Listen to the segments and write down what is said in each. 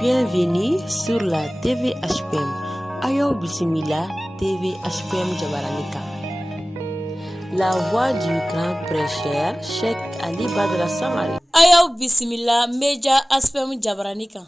Bienvenue sur la TV HPM. Ayo Bismillah TV HPM Jabaranika. La voix du grand prêcheur Cheikh Ali Badra Samari. Ayo Bismillah Meja HPM Jabaranika.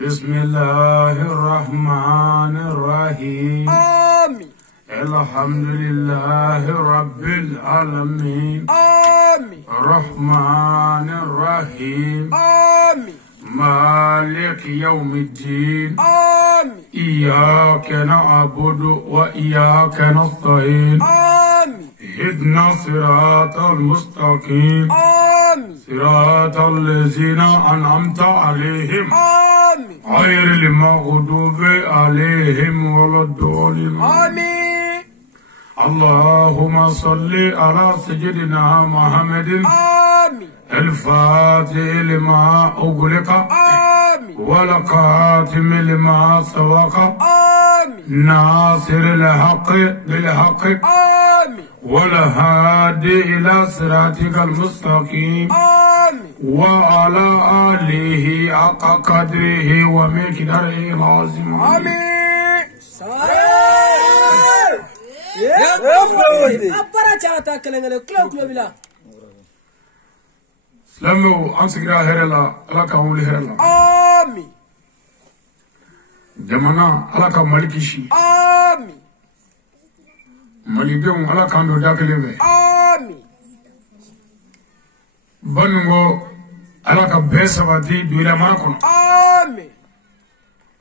بسم الله الرحمن الرحيم آمين. الحمد لله رب العالمين آمين. الرحمن الرحيم آمين. مالك يوم الدين آمين. إياك نعبد وإياك نستعين آمين. اهدنا الصراط المستقيم آمين. صراط الذين أنعمت عليهم آمين. غير المغضوب عليهم ولا الضالين. آمين. اللهم صل على سيدنا محمد آمين. الفاتح لما أغلق آمين. والخاتم لما سبق آمين. ناصر الحق بالحق آمين. والهادي إلى صراطك المستقيم آمين. وعلى آله حق قدره ومقداره العظيم. آمين. لما أمسكنا هرلا لك أولي هرلا. آمين. جمانا لك ملكشي. آمين. malidenw ala k'an don da kelen fɛ Amen. Banungo ala ka bɛɛ sabati duilamana kɔnɔ Amen.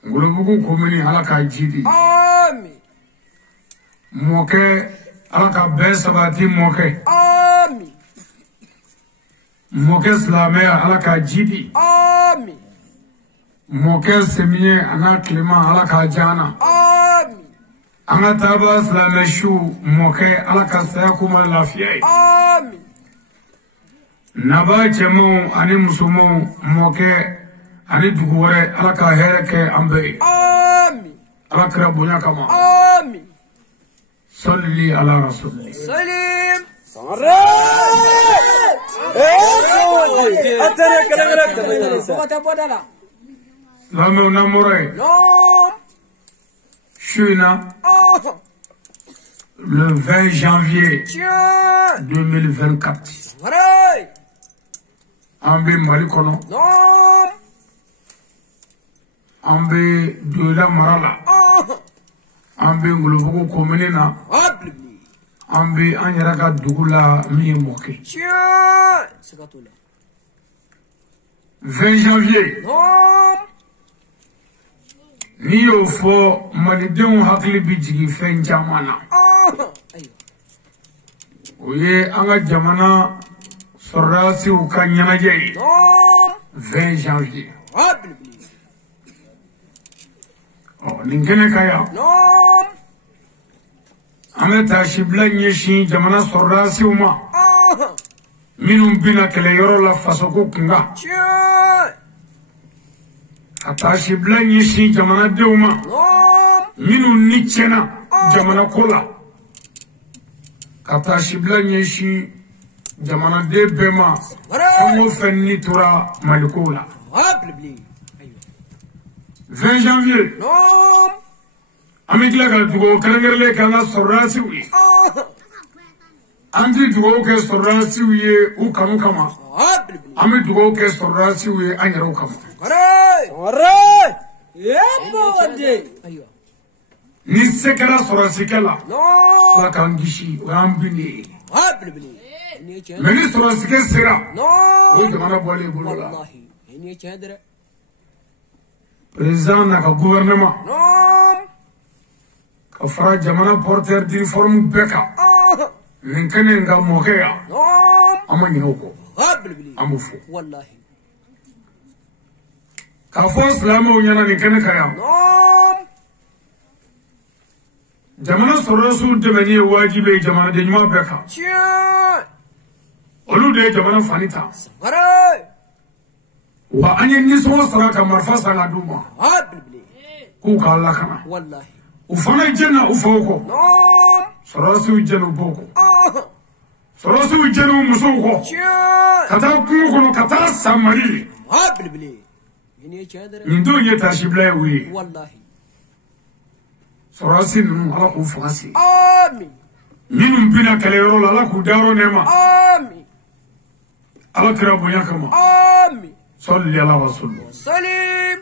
Ngolobugu komini ala ka jidi Amen. mɔkɛ ala ka bɛɛ sabati mɔkɛ Amen. mɔkɛ silamɛya ala ka jidi Amen. mɔkɛ semiye ana kilema ala ka jana Amen. an ka taaba silamɛ su mɔkɛ ala ka saya kuma lafiya ye Amen. naba cɛmanw ani musomanw mɔkɛ ani dugu wɛrɛ ala ka hɛrɛ kɛ an bɛɛ ye Amen. ala kira bonya kama Amen. salli ala rasul Salim. lamɛnw namɔrɔ ye Non. su in na Oh. le 20 janvier Tiens. 2024 Vrai. an bɛ mali kɔnɔ Non. an bɛ doyila mara la Oh. an bɛ ngolobugu komini na Amen. an bɛ an yɛrɛ ka dugu la min ye mɔkɛ Tiens. C'est pas tout là. 20 janvier Non. n'i y'o fɔ malidenw hakili bɛ jigin fɛn caman na Oh. Aïe. o ye an ka jamana sɔrɔdasiw ka ɲɛnajɛ ye Non. 20 janvier Amen. nin kɛnɛ ka yan Non. an bɛ taasibila ɲɛsin jamana sɔrɔdasiw ma Oh. minnu bɛna kɛlɛyɔrɔ la fasoko kunkan Tiens. ka taasibila ɲɛsin jamanadenw ma Non. minnu ni tiɲɛna jamana ko la ka taasibila ɲɛsin jamanaden bɛɛ ma fɛn o fɛn ni tora maliko la Amen. 20 janvier Non. an bɛ tila ka dugawu kɛrɛnkɛrɛnlen kɛ an ka sɔrɔdasiw ye Oh. an ti dugawu kɛ sɔrɔdasiw ye u kanu kama Amen. an bɛ dugawu kɛ sɔrɔdasiw ye an yɛrɛw kama Vrai. Aïe. ni se kɛra sɔrɔdasikɛ la Non. ala k'an kisi o y'an bin de ye Amen. mɛ ni sɔrɔdasikɛ sera o Non. jamana bɔlen i bolo la Wallahi. Ini cedera. président n'a ka gouvernement Non. ka fara jamana porteur d'uniforme bɛɛ kan Oh. nin kɛnɛ in ka mɔkɛ yan Non. an ma ɲinɛ o kɔ Amen. an b'o fɔ Wallahi. k'a fɔ silamɛw ɲɛna nin kɛnɛ ka yan Non. jamana sɔrɔdasiw dɛmɛni ye wajibi ye jamanaden ɲuman bɛɛ kan Tiens. olu de ye jamana fani ta Vrai. wa an ye nisɔngɔ sara ka marifa san ka d'u ma Amen. k'u k'a lakana Wallahi. u fana jɛnna u faw kɔ Non. sɔrɔdasiw jɛnna u baw kɔ Oh. sɔrɔdasiw jɛnna u musow kɔ Tiens. ka taa kungo kɔnɔ ka taa san mali Amen. Ini cedera. nin don ye taasibila ye o ye Wallahi. sɔrɔdasi ninnu ala k'u faga se Amen. minnu bina kɛlɛyɔrɔ la ala k'u dayɔrɔ nɛɛma Amen. ala kira bonya kama Amen. sɔli ala rasul Salim.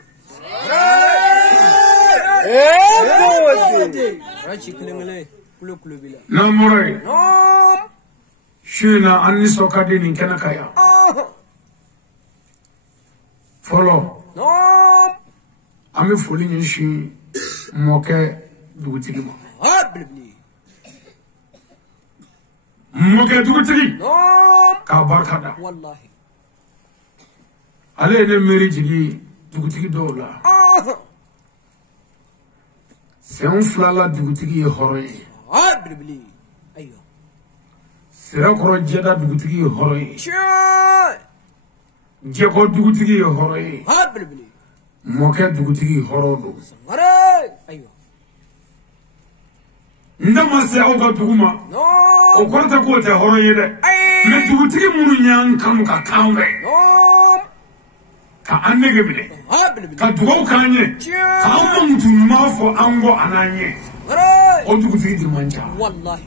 Rachi kelengele. Kulo bila. n'an bɔra yen Non. su in na an nisɔn ka di nin kɛnɛ ka yan Oh. fɔlɔ Non. an bɛ foli ɲɛsin mɔkɛ dugutigi ma Amen. mɔkɛ dugutigi Non. k'a barika da Wallahi. ale ye ne miiri jigi dugutigi dɔw la Oh. sɛn fila la dugutigi ye hɔrɔn ye Amen. Ayo. sirakɔrɔ jɛda dugutigi ye hɔrɔn ye Tiens. jɛkɔ dugutigi ye hɔrɔn ye Amen. mɔkɛ dugutigi hɔrɔn don Vrai. Ayo. n da ma se aw ka dugu ma o Non. kɔrɔ tɛ k'o tɛ hɔrɔn ye dɛ mɛ Aïe. dugutigi minnu y'an kanu ka k'an fɛ Non. ka an nege minɛ Amen. ka dugawu k'an ye Tiens. k'an ma mutu ɲuman fɔ an kɔ a n'an ɲɛ Vrai. o dugutigi de man ca Wallahi.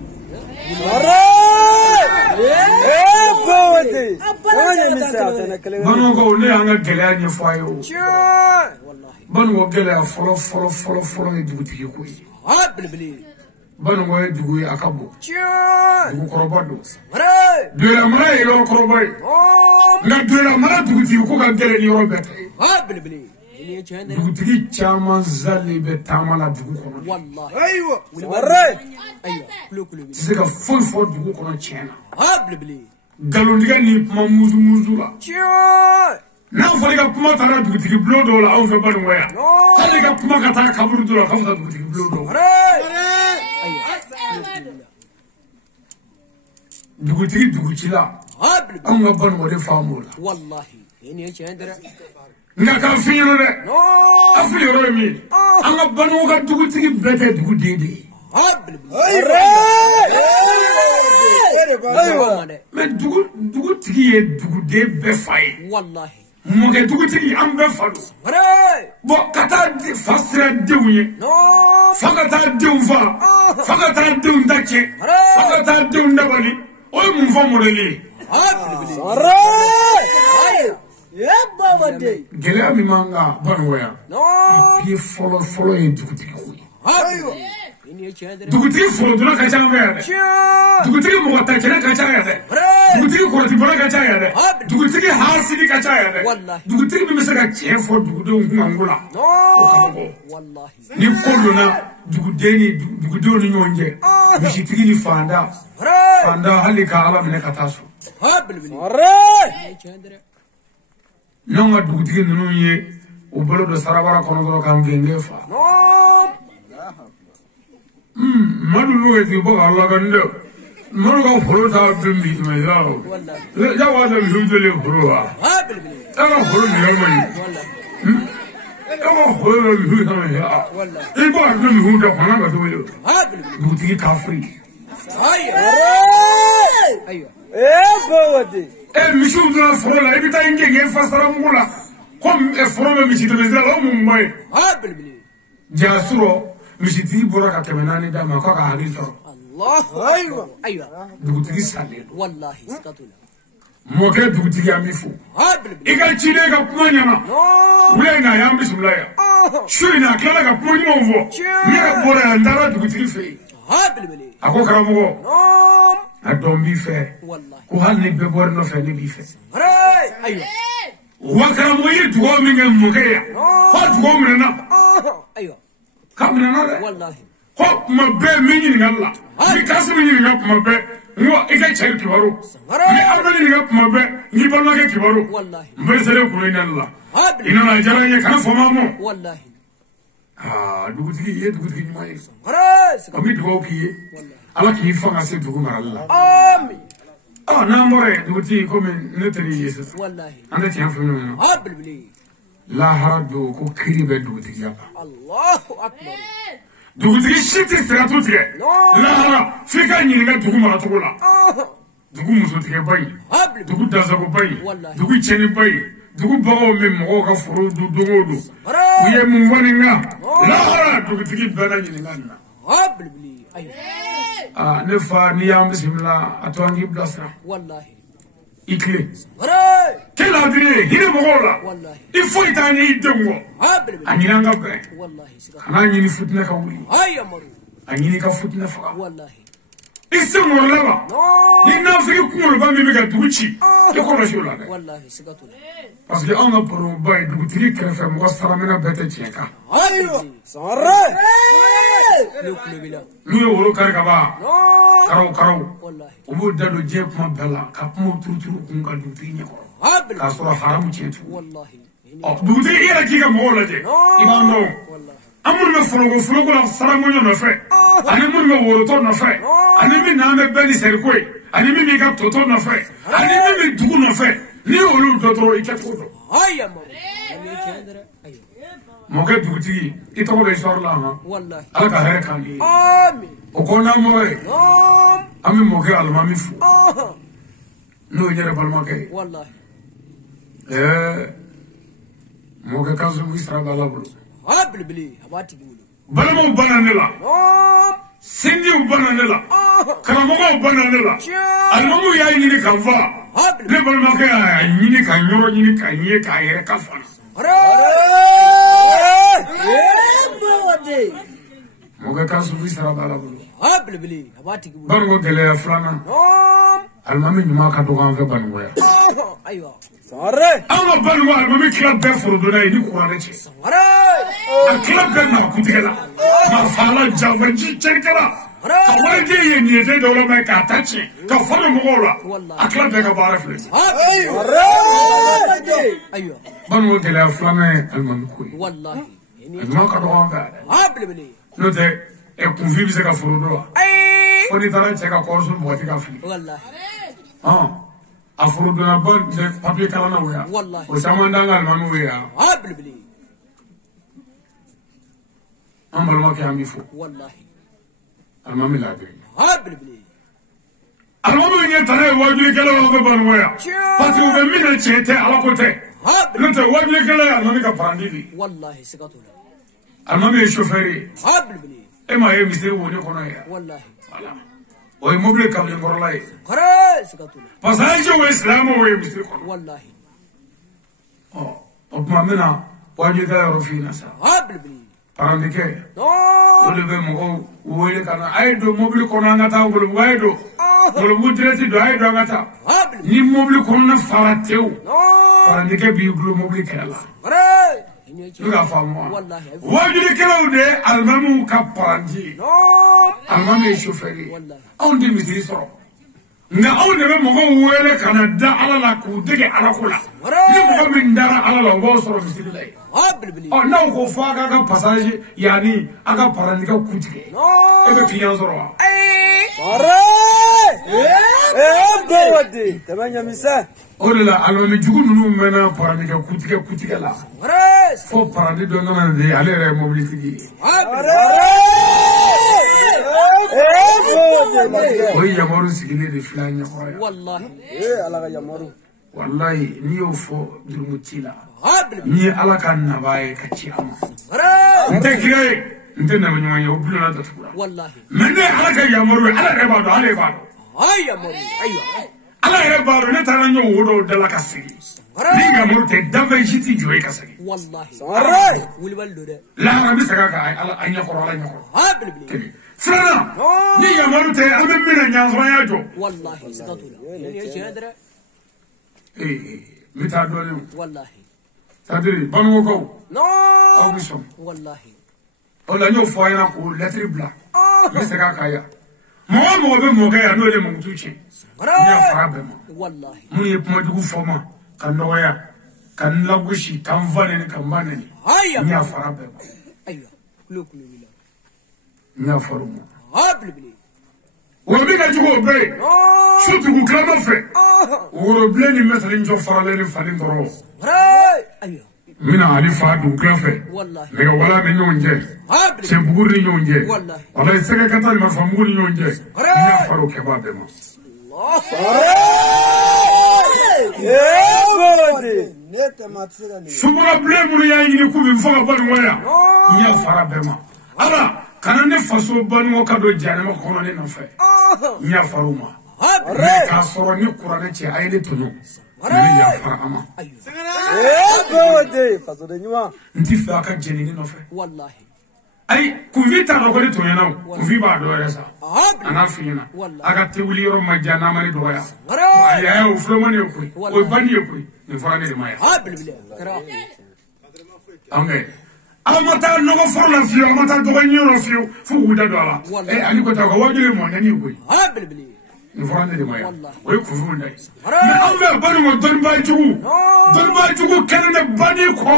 banuwakaw ne y'an ka gɛlɛya ɲɛfɔ a ye o Tiens. Wallahi. banuwɔ gɛlɛya fɔlɔ fɔlɔ fɔlɔ fɔlɔ ye dugutigi ko ye Amen. banangoye dugu ye akabo dugu koroba do dola mara ye yɔrɔ koroba ye nka dola mara dugutigi ko ka gɛlɛn ni yɔrɔ bɛɛ ta ye dugutigi caman zali bɛ taama la dugu kɔnɔ tɛ se ka foyi fɔ dugu kɔnɔ tiɲɛ na galontigɛ ni kuma musu la n'a fɔra i ka kuma ta ka dugutigi bulon dɔw la anw fɛ banangoya yan hali i ka kuma ka taa kaburu dɔw la k'anw ka dugutigi bulon dɔw dugutigi dugutila anw ka banango de faamu la nka k'a f'i ɲɛna dɛ a fili yɔrɔ ye min ye an ka banango ka dugutigi bɛɛ tɛ duguden de ye mais dugutigi ye duguden bɛɛ fa ye mɔkɛ dugutigi an bɛɛ fa don bon ka taa fa sira denw ye fa ka taa denw faa fa ka taa denw da cɛ fa ka taa denw dabali o ye mun fɔ mɔdɛli ye gɛlɛya min b'an ka banangoya pied fɔlɔ ye dugutigi ko ye dugutigi forodonna ka ca an fɛ yan dɛ dugutigi mɔgɔ takɛnɛ ka ca yan dɛ dugutigi kɔrɔtibɔla ka ca yan dɛ dugutigi hasidi ka ca yan dɛ dugutigi min bɛ se ka tiɲɛ fɔ dugudenw kunkanko la o ka mɔgɔ ni ko donna dugudenw ni ɲɔgɔn cɛ misitigi ni fanda hali ka ala minɛ ka taa so n'anw ka dugutigi ninnu ye u bolo don sarabara kɔnɔ dɔrɔn k'an gɛngɛn fa madu n'o ye tigi bɔ k'a lakani dɛ madu ka foro t'a bɛn bi tɛmɛ ya o ya b'a dɔn misiw jɔlen foro wa e ka foro nɛgɛ man ɲi e ka foro dɔ misiw sama ya i b'a dɔn misiw da fana ka cogo ye dugutigi t'a foyi misiw donna foro la i bɛ taa n gɛngɛn fa saramugu la ko foro bɛ misi tɛmɛsira la o mun man ɲi jaasɔrɔ misitigi bɔra ka tɛmɛ naani d'a ma k'a ka hakili sɔrɔ dugutigi salen mɔkɛ dugutigi an bɛ fo i ka ciden ka kuma ɲɛna wula in na a y'an bisimila yan su in na a tilala ka kuma ɲumanw fɔ ne ka bɔra yan n taara dugutigi fɛ yen a ko karamɔgɔ a dɔn b'i fɛ ko hali ni bɛɛ bɔra nɔfɛ ne b'i fɛ wa karamɔgɔ ye dugawu min kɛ mɔkɛ yan ko dugawu minɛna k'a minɛna dɛ ko kuma bɛɛ n bɛ ɲininkali la ni Kasimu ɲininka kuma bɛɛ n ko i ka cɛ kibaru ni Amadu ɲininka kuma bɛɛ n k'i balimakɛ kibaru n pereselen kun ye ne la i nana a diyara n ye kana fɔ ma mɔ dugutigi i ye dugutigi ɲuman ye an bɛ dugawu k'i ye ala k'i fa ka se dugu marali la n'an bɔra yen dugutigi komi ne teri ye sisan an tɛ tiɲɛ fɔ ɲɔgɔn ɲɛna lahara don ko kiri bɛ dugutigiya kan dugutigi si tɛ siratu tigɛ lahara f'i ka ɲininka dugu maracogo la dugu musotigɛba in dugu dansagoba in dugu cɛnniba in dugu baganw bɛ mɔgɔw ka foro dun don o don u ye mun fɔ nin kan lahara dugutigi bɛɛ la ɲininka nin na ne fa n'i y'an bisimila a to an k'i bilasira i tilen kɛ laadiri ye hinɛ mɔgɔw la i foyi t'an ye i denw kɔ a ɲini an ka bɛn kan'a ɲini fitinɛ ka wuli a ɲini ka fitinɛ faga i se mɔgɔ laban ni nafigi kunkoloba min bɛ ka dugu ci i kɔlɔsi o la dɛ parce que anw ka problème ye dugutigi kɛrɛfɛ mɔgɔ saramina bɛɛ tɛ tiɲɛ kan n'u ye woro kari ka ban karaw u b'o da don diɲɛ kuma bɛɛ la ka kumaw turuturu kun ka dugutigi ɲɛkɔrɔ k'a sɔrɔ haramu tiɲɛ tugun dugutigi i yɛrɛ k'i ka mɔgɔw lajɛ i b'a dɔn an minnu bɛ foroko la saramuɲɛ nɔfɛ ani minnu bɛ worotɔ nɔfɛ ani min n'an bɛ bɛɛ ni sɛriko ye ani min b'i ka tɔtɔ nɔfɛ ani min bɛ dugu nɔfɛ n'i y'olu dɔn dɔrɔn i kɛcogo dɔn mɔkɛ dugutigi i tɔgɔ bɛ histoire la han ala ka hɛrɛ k'an ye o kɔnɔna mɔgɔ ye an bɛ mɔkɛ alimami fo n'o ye n yɛrɛ balimakɛ ye mɔkɛ Kasimu sira b'a la bolo balimaw banna ne la sindiw banna ne la karamɔgɔw banna ne la alimamiw y'a ɲini ka fa ne balimakɛ y'a ɲini ka yɔrɔ ɲini ka ye k'a yɛrɛ ka fana moga kasu bi sara bala bulu bili abati ki bango gele flana almami nyuma ka to kan fe bango ya aywa sare ama bango almami club be furu do na ni qur'an ce sare club be na kutigela ma fala jawaji cerkala kawaje ye ni de do la ma ka tachi ka fona mogola club be ka bara fle aywa bango gele flana almami ko wallahi nyuma ka to kan fe bili no te e convive se ka furu do oni tara che ka korso moti ka fli wallahi a furu do na bon de papier kala na wuya wallahi o samanda ngal manu wuya bili ambalo ma ke ami fu wallahi almami la de bili almami ngi tare wajuli kala wa ban wuya pati o be min che te ala ko te no te wajuli kala almami ka prandi wallahi sikatula almami chauffeur bili e ma e misteri woni kono ya wallahi voilà o mobile kable ngorla e kare sikatula passage o islam o e misteri kono wallahi o mamena wajuli kala ro fina sa bili parandi ke no ole be mo wele kana ay do mobile kono ngata ngol waydo ngol mudirati do ay do ngata ni mobile kono na faratew no parandi ke bi glo mobile kala kare Nuga famu wajuli kala de almamu ka parandi no almamu chauffeur on de misiri soro nga on de mo ko wele kana da ala la ku dege ala kula ni mo min dara ala la wo soro misiri lay bili oh na ko fa ka passage yani aga parandi ka kutige e be client soro sare bodi tabanya misa ola almamu jugu nunu mena parandi ka kutige la fo parandi do na de ale re mobility oyi yamaru sigile de filanya koya wallahi alaga yamaru wallahi ni yo fo durmutila ni ala kan nabaye ka ci ama nte kire nte na nyuma yo bulana da tukura wallahi menne ala ka yamaru ala re ba do ala ba do ay yamaru aywa ala re ba do ne tara nyo wodo de la kasigi ni yamaru te dave jiti joy kasigi wallahi sare wuli baldo de la na bi saka ka ala anya ko ala nya ko bili frana ni yamaru te abe mina nyanzwa ya jo wallahi sikatula ni chedra mita do ne wallahi tadiri banu ko no aw biso wallahi ola nyo fo yana ko lettre blanc bi saka ka ya mo be mo ga ya no le mo tuchi ya fara be mo wallahi mun ye kuma dugu fo ma kan no ya kan lagushi kan vale ni kan bane ni ya fara be mo aywa kulu wila ya fara mo bili wo bi ka jugo be surtout ku klama fe wo ble ni mesre njo fara le fani ndoro aywa mina ali fa du klafe wallahi me wala be nyonje se buguri nyonje wala sega kata ma famuri nyonje ya faro ke ba be mo subura ble muru ya yini ku bi fo ga banu waya ya fara be ma ala kana ne faso banu ka do jare ma kono ne no fe ya faru ma ka soro ni qur'an ce ayele tunu ya fara ama bodi faso de nyuma nti fa ka jeni ni no fe wallahi ay ku vita no ko ni to yana ku vi ba do resa ana fina aga tewli ro ma jana mari do ya ya o flo mani ko o bani ko ni fara ne ma ya bili kara amé amata no ko for la fiyo amata do ko nyoro fiyo fu wuda do ala ani ko ta ko wajule mo nani ko bili ni fara ne ma ya o ku fu ndai na amé bani mo don ba jugu kene bani ko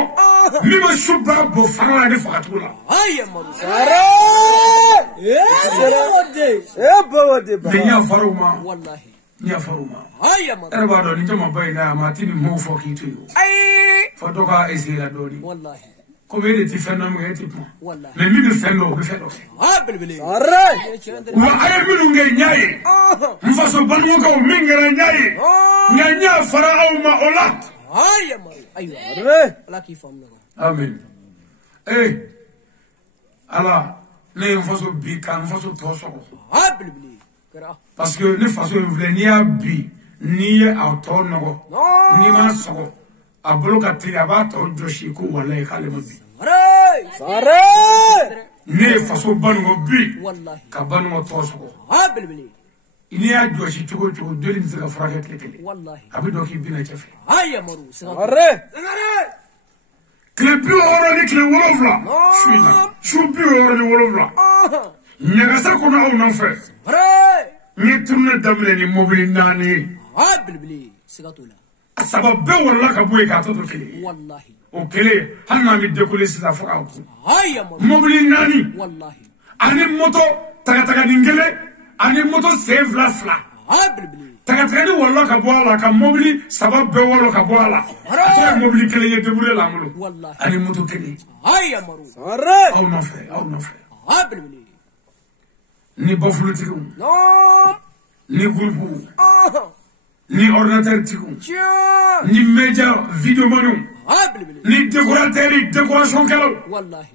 mi ma subba bo fara ne fatula yamaru sare bodi ba ya faruma wallahi ya faruma yamaru era ba do ni jama bay na ma tini mo fo ki to yo fa to ka esira do ni wallahi ko be ti fenno mo eti po wallahi mais mi be fenno be fenno bili sare wa ay minu nge nyaaye mfa so banu ko mingera nyaaye nya fara aw ma olat yamaru aywa ala ki famna amen ala ne mfa so bi kan mfa so to so bili kara parce que ne façon ni a bi ni autonomo ni ma so abolo ka ti aba to joshi ko wala e kale mo bi sare ne faso bango bi wallahi ka bango tosko ha bilbili ini ya joshi chugo dole ni saka faraka kile wallahi abido ki bina chafe haya maru arre klepi oro ni kle wolofla shubi oro ni wolofla nyaga sa ko na on fa arre ni tourne damle ni mobile nani ha bilbili sigatula sabab be wala ka boy ka to kile wallahi o kile hanna mi dekole sisa faka ko haya maru mobile nani wallahi ani moto taga dingele ani moto save la fla ha bilbili taga ni wala ka boala ka mobile sabab be wala ka boala ati mobile kile ye debure la mulo wallahi ani moto kile haya maru arre au no fe ha bilbili ni bofulu tiku no ni groupe ni ordinateur tiku ni media video manu ha bilbili ni décoration kala wallahi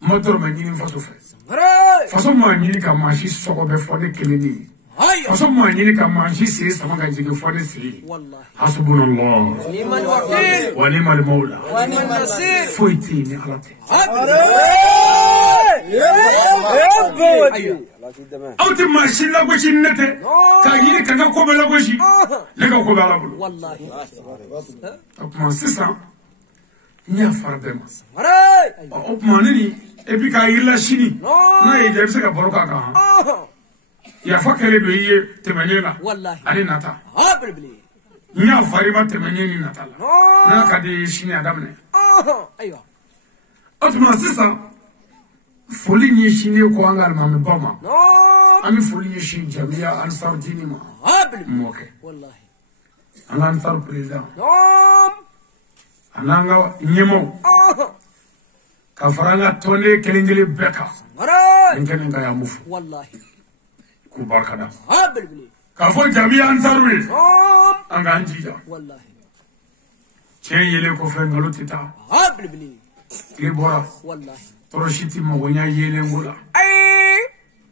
motor ma ni faso fe arre faso ma ni ka machi soko be fode keleni haya faso ma ni ka machi se sama ga jige fode se wallahi hasbunallah ni'mal wakil wa ni'mal maula wa ni'mal nasir foiti ni alate awti machine la goshi nete ka yini kanga ko bela goshi le ka ko bela bulu wallahi ma sisa nya farbe ma arre o ma ni e bi ka yilla shini na ye je se ka boroka ka ya fakere do ye temenena wallahi ani nata ha bilbili nya farima temeneni nata na ka de shini adamne aywa otuma sisa foli ni shini ko angal ma me bama no ami foli ni shini jamia ansar dini ma ha bilbili moke wallahi an ansar president no ananga nyemo ka faranga tonde kelengele beka arre ngene nga ya mufu wallahi ku barkada ha bilbili ka fo jamia ansar wi no anga anjija wallahi chen yele ko fe ngalo tita ha bilbili le bora wallahi toroshiti magonya yele ngula ay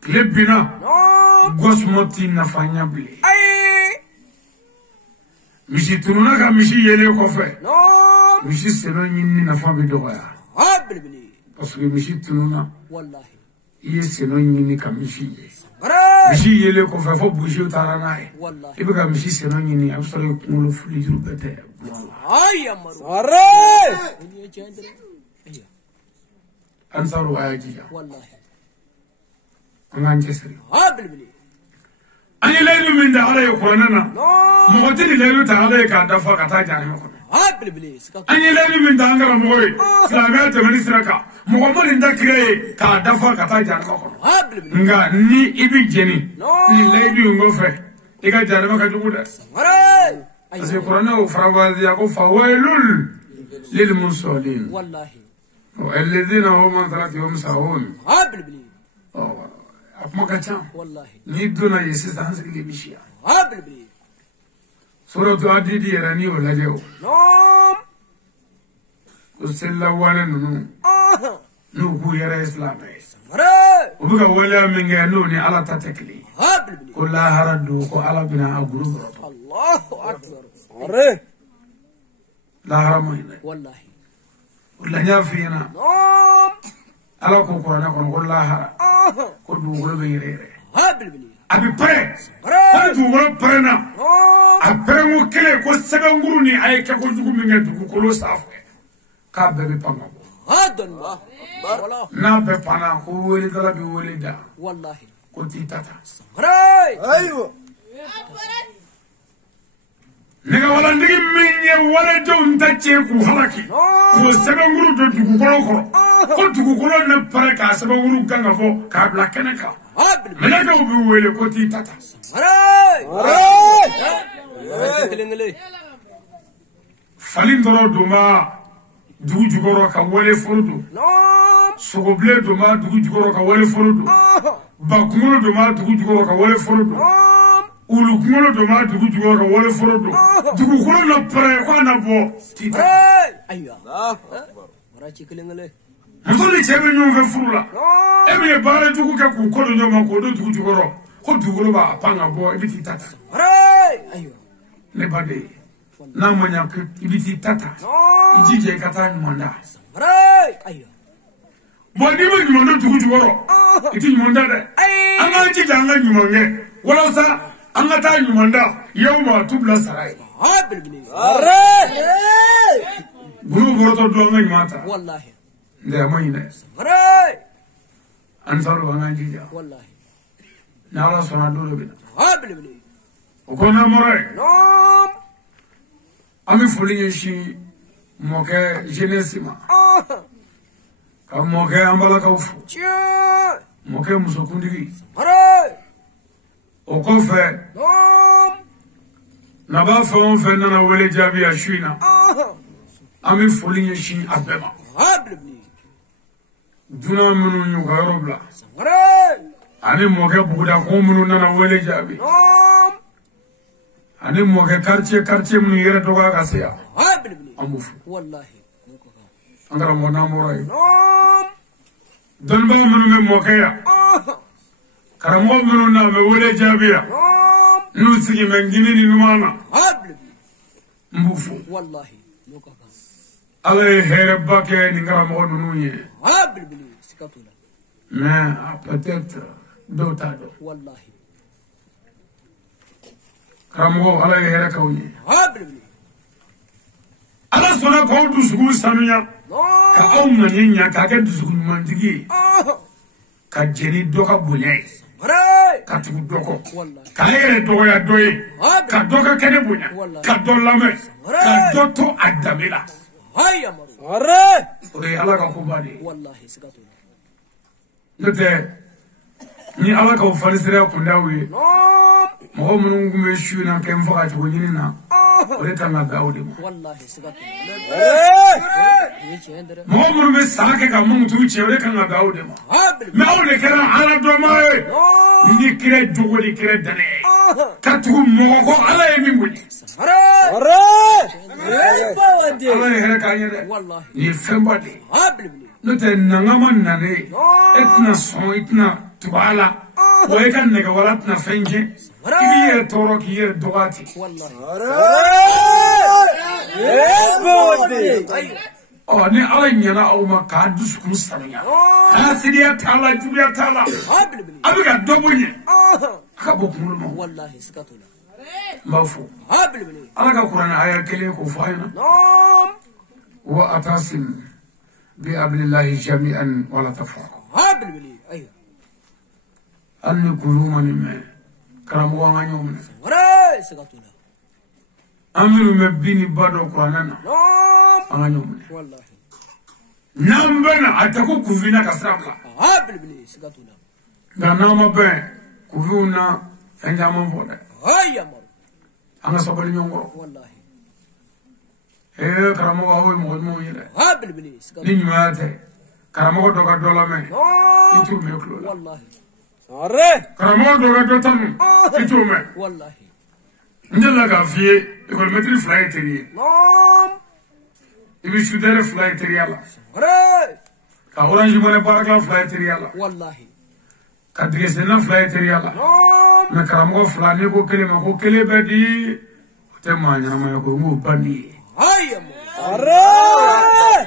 le bina no gosmoti nafanya bile ay misi tununa ka misi yele ko fe no misi seno nyinni nafa bi doya ha bilbili parce que misi tununa wallahi iye seno nyinni ka misi ye arre misi yele ko fe fo buji tarana e wallahi ibe ka misi seno nyinni absolu kumulo fuli juru bete haya maru arre ni chendre aywa ansaru ayaji wallahi nganje seri ha bilbili ani lenu min da ala yuqranana no mo tini lenu ta ala ka dafa ka ta jani ko ha bilbili sigatula ani lenu min da ngara mo yi islamu ta ministra ka mo ko mon da kire ka dafa ka ta jani ko ha bilbili nga ni ibi jeni no ni lenu ngo fe iga jani ka jugu da arre asi qur'ana o farawazi ya ko fawailul lil musallin wallahi والذين هم عن صلاتهم ساهون ha bilbili apma kacha wallahi ni duna yesi sansi ke bishia ha bilbili suratu adidi yarani wala jeo no usilla wala nunu nu ku yara islam arre ubuga wala minga no ni ala tatakli ha bilbili ko la haradu ko ala bina aguru allahu akbar arre la haramaina wallahi wala nyafina no ala ko qur'ana ko la hara ko du wala be yere ha bilbili abi pre arre ko du wala pre na no après mo kele ko sebe nguru ni ay ka ko dugu minga dugu ko lo safwe ka bebe panga ha donba wala na be pana ko wele dala bi wele da wallahi ko ti tata arre aywa nega wala ndigi minye wala do ntache ku halaki ko sebe nguru do dugu ko dugu ko na pare ka sebe nguru ganga fo ka bla keneka ha bilbili menaka bi wele ko ti tata arre kelengele falin doro duma dugu jugoro ka wele forodo no sogoble duma dugu jugoro ka wele forodo bakungolo duma dugu jugoro ka wele forodo ulu kungolo duma dugu jugoro ka wele forodo dugu kolo na pare ko na bo tita aywa wara ci kelengele musoli chebe nyu ve furula ebe bare dugu ka ku ko do nyoma ko do dugu jugoro ko dugu ba panga bo ibiti tata aywa ne bade na manya ke ibiti tata ijije kata manda aywa Boni ma nyumondo tugu jugoro. Iti nyumonda de. Anga chita anga nyumonge. Wala sa anga ta nyumonda. Yawma tubla sarai. Guru boroto do anga nyumata. Wallahi. Nde amayine. Sarai. Ansaru anga njija. Wallahi. Nala sona dole bina. Habli. Okona more. Nom. Ami fulinye shi moke jeunesse ma. Ka moke ambala ka ufu. Moke musokundigi. Sarai. Okofe. Nom. Naba fon fe nana wele jabi ya shina. Ami fulinye shi abema. Habli. Duna munu nyuka yorobla. Sarai. Ani moke buda ko munu nana wele jabi. Nom. Ani moke quartier munu yere toga kasya. Habli. Amufu. Wallahi. Angara mona moray. Nom. Donba munu me moke ya. Karamo munu na me wele jabi ya. Nom. Nu sigi mengini ni numana. Habli. Mbufu. Wallahi. Ala here bake ni ngara mo nunu ye. Habli. Sikatula. Mais peut-être d'autres. Wallahi. Karamo ala here kawni. Habli. Ala sona ko dusugu sanuya. Ka aw maninya ka ke dusugu mandigi. Ka jeni doka bulay. Sarai. Ka tugu doko. Wallahi. Ka here doya doye. Ka doka kene bunya. Ka dolame. Ka doto adamila. Hayya maru. Sarai. Ore ala ka kubadi. Wallahi sikatula. Note ni ala ka farisira kundawi. Nom. Mo mun ngume shu na kem faka to nyina. Ore tanga gawde mo. Wallahi sikatula. Mo mun be sake ka mun tu che ore kanga gawde mo. Habli. Me awle kera ala do maye. Ni kire jogoli kire dane. Ka tu mo ko ala e min buni. Sarai. Ala e hele ka nyede. Wallahi. Ni fembadi. Habli. Note nangama nane. Etna son itna tubala. Wa kan ne ga wala tna fenje. Ibi ye toro ki ye dogati. Wallahi. Oh, ni ala nyana aw ma ka dusku sanya. Hasidiya tala jubiya tala. Habli. Abiga dobunye. Ka bokumulo mo. Wallahi sikatula. Mafu. Habli. Ala ka Qur'an aya kele ko fayna. Nom. Wa atasim bi ablillahi jami'an wala tafarraqu. Habli. Aywa. Anni kulumani me. Karamu wa nganyomne. Sarai. Sikatula. Amiru me bini bado Qur'anana. Nom. Nganyomne. Wallahi. Nambana ataku kuvina kasabla. Habli. Sikatula. Ganama be kuvuna enjama vode. Hayya maru. Anga sabali nyongoro. Wallahi. Karamu wa ho mo yele. Habli. Sikatula. Ni nyumate. Karamu doga dola me. Nom. Itu me klola. Wallahi. Sarai. Karamu doga dotanu. Itu me. Wallahi. Ndela ga fie école maîtrise fly teri. Nom. Ibi sudere fly teri ala. Sarai. Ka orange money barakla fly teri ala. Wallahi. Ka dresena fly teri ala. Nom. Me karamo fly ne ko kele bedi. Te manya ma ko ngo bandi. Hayya maru. Sarai.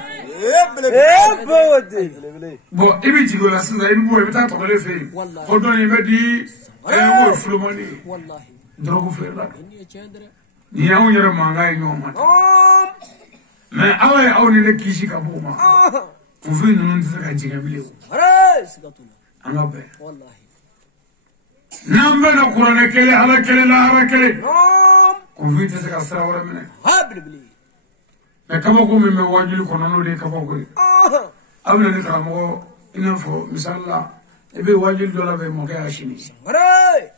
Bon, ibi jigo la sisa ibi bo ibi ta to le fe. Wallahi. Ko don ibi di ngo flomani. Wallahi. Drogu fe la. Ni chendra. Ni ya unyere manga nyoma. Nom. Me ala ya awni ne kishi ka boma. Ko fe nunu ntse ka jiga bilew. Sarai. Sikatula. Anga be. Wallahi. Nambe na Qur'an kele ala kele la ara kele. Nom. Ko fe ntse ka sara wala mene. Habli. Me kama ko me wajulu ko nanu de kaba ko. Abna ni karamo ina fo misalla ebe wajulu dola be mo ka ashini. Sarai.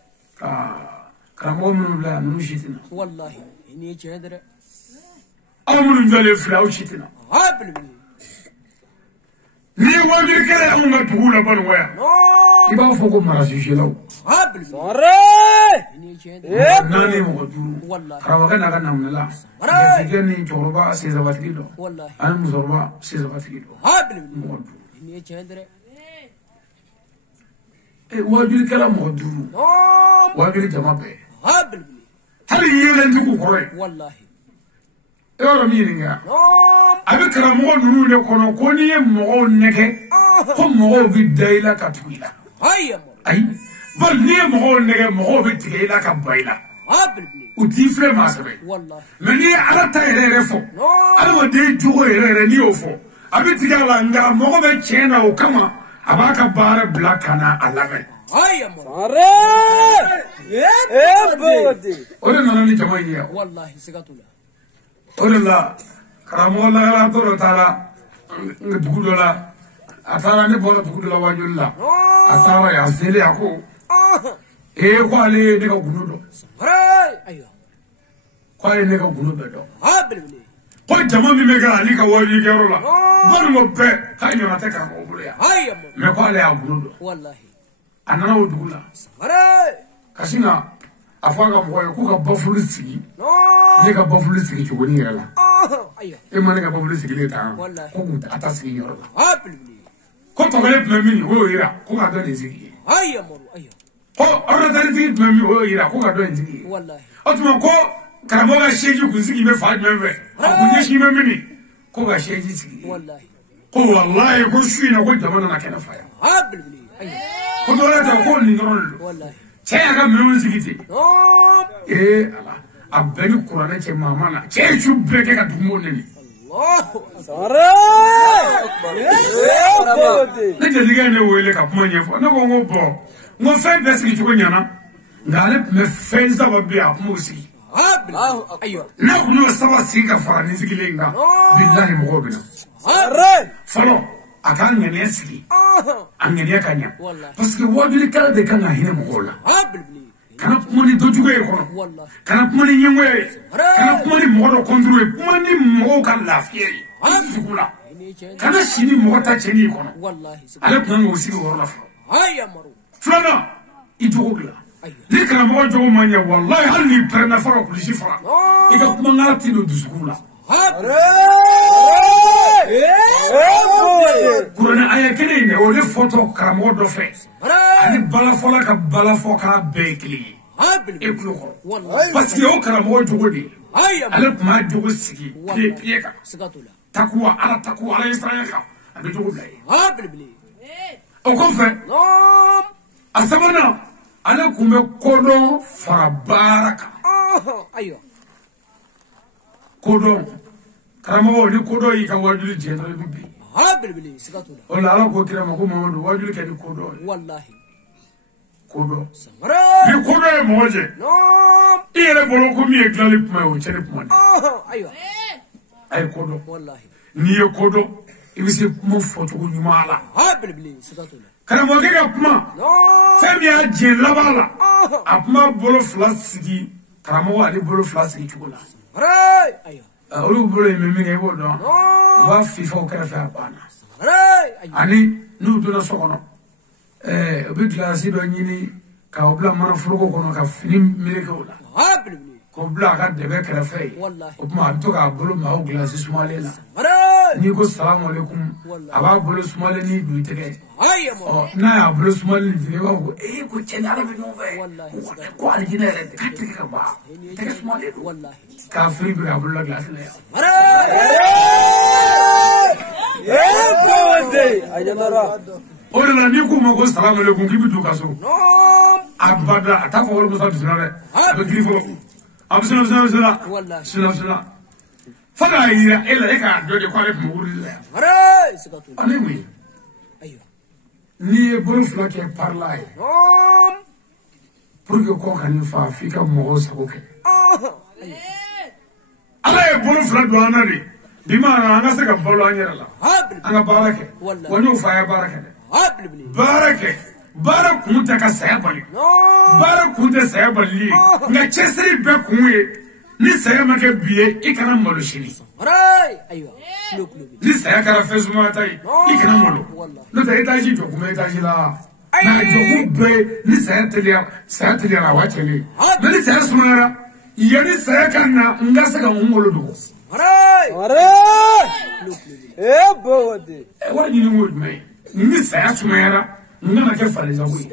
Karamo mun bla nunu shitina. Wallahi. Ni chendra. Amun jale flaw shitina. Habli. Ni wajulu kele amun tugula ban waya. Nom. Iba fo ko marasi jelaw. Habli. Sarai. Ni chendra. Nani mo duru. Wallahi. Karawa kana kana namla. Sarai. Ni joroba se zabatki do. Wallahi. An muzorba se zabatki do. Habli. Mo duru. Ni chendra. Wajulu kala mo duru. Nom. Wajulu jama be. Habli. Hali yele ndugu kore. Wallahi. Ela miringa. Abi karamo nuru le kono ko ni mo neke ko mo bi daila ka tuila. Ai bal ni mo neke mo bi tiila ka baila. Utifle masabe. Wallahi. Meni ala tayere fo. Ala de jugo ere ni ofo. Abi tigala nga mo be chena o kama abaka bare blakana alave. Sare! Bodi. Ore nani jamai ya. Wallahi sigatula. Ore la karamo la ala toro tala ngududola atala ne bola dugudola wajulla. Atala ya sele ako. Kwale ne ka gunudo. Ayo. Kwale ne ka gunudo do. Bilbili. Ko jama mi mega ali ka wali gerola. Bari mo be hay no ataka ko bulia. Ayo. Me kwale ya gunudo. Wallahi. Anana odugula. Kasina afaga mo ko ka bafulu sigi. Ne ka bafulu sigi chugoni yela. Ayo. E mane ka bafulu sigi le ta. Ko ku ata sigi yorola. Bilbili. Ko to gele plemini wo ira ko ka do ne sigi. Ayo mo ayo. Ko orada ti mami o ira ko ga do nzigi wallahi otuma ko karamo ga sheji ku zigi me fa mebe akunye shi memi ko ga sheji zigi wallahi ko wallahi ko shi na ko jamana na kana fa ya bilbili ko do la ta ko ni ndoro wallahi che ga me zigi ti ala abeni qur'ana che mama na che chu breke ka dumo ne Allah sare ne je diga ne wele ka kuma nyefo na ko ngo bo mo fe besi ki ko nyana ngale me fe sababu ya musi ayo na kuno sababu sika fani zikilenga billahi mugobina falo akanya nesiki angenia kanya parce que woduli kala de kana hine mugola kana kumani dojugo e kono kana kumani nyengwe kana kumani modo kontrole kumani mo kan lafiye zikula kana shini mo ta cheni kono ale kunanga usiki worla fa ayamaru Flana, itogla. Ni karamo jogo manya wallahi hal ni prena fara kulisi fara. Ika kumangati no dusukula. Kurana aya kene ne o le photo karamo do fe. Ani bala fola ka bala foka bekli. Eklo ko. Parce que o karamo jogo di. Ale kuma jogo sigi pie ka. Takwa ala Israel ka. Abi jogo dai. O ko fe. Asabana ala kume kodo farabaraka ayo kodo karamo ni kodo yi ka wajuli jendra bibi bilbili sigatula wala ala ko kira mako mamadu wajuli ka ni kodo wallahi kodo samara ni kodo e moje ire bolo ko mi e glali puma o chere puma ayo ay kodo wallahi ni e kodo ibise mo foto ko nyumala bilbili sigatula karamo kega kuma femi a je labala apuma bolo flasigi karamo ali bolo flasigi chukula ayo olu bolo memi ngai bodo ba fifa kara fa bana ani nu do na sokono obi klasi do nyini ka obla mana furugo kono ka fini mileke ola ko bla ka debe kara fa opuma to ka bolo ma o klasi sumalela ni ko salamu alaikum aba bolo sumale ni du tege na ya bolo sumale ni ba ko ko chena ala be no be ko aljina re ka tege ka ba tege sumale wallahi ka free bi bolo glass le ko de ajara ore na ni ko mo ko salamu alaikum ki bi du ka so abada ta fo wol musa dinare be grifo absana wallahi sina fana ira ela eka doje kwale muguri la ani wi ayo ni bon flake parlay pour que ko kan fa fika mo sa ko ke ala e bon flake do anani bima anga se ka bolo anyara la anga barake woni fa ya barake barake barak kunta ka sayabali barak kunta sayabali nga chesri be kunwe ni saya make biye ikana malo shini ayo ni saya kara fesuma tai ikana malo no ta etaji to kuma etaji la na jogu be ni saya telia la wachele ni saya sumara yani saya kana ngasa ga ngolo duko bode wani ni ngol mai ni saya sumara ngana ke faliza wi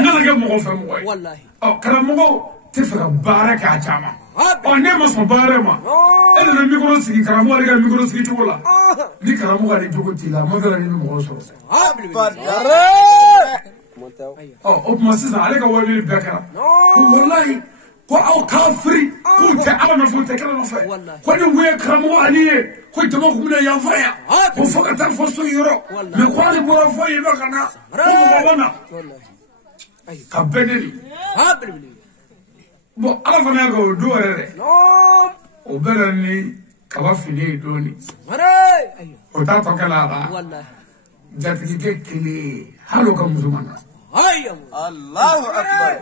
ngana ke mo fa mo wallahi kara mo te fa baraka chama ne ma sɔn baara ma e nana mikoro sigi karamɔgɔ ka mikoro sigi cogo la ni karamɔgɔ de jogo t'i la ma dara ni mɔgɔ sɔrɔ o tuma sisan ale ka wali bɛɛ kɛra ko wallahi ko aw kafiri k'u tɛ ala nɔfɛ u tɛ kɛlɛ nɔfɛ ko ni kun ye karamɔgɔ ali ye ko jama kun bɛna yanfa yan ko fo ka taa fɔ so yɔrɔ mɛ ko ale bɔra fɔ yen ba ka na ko mɔgɔ bɛ na ka bɛɛ de bon ala fana y'a kɛ o don yɛrɛ dɛ o bɛɛ la ni kaba fili ye dɔɔni o t'a tɔ kɛla a la jatigikɛ kelen hali o ka muso ma na Allahu akbar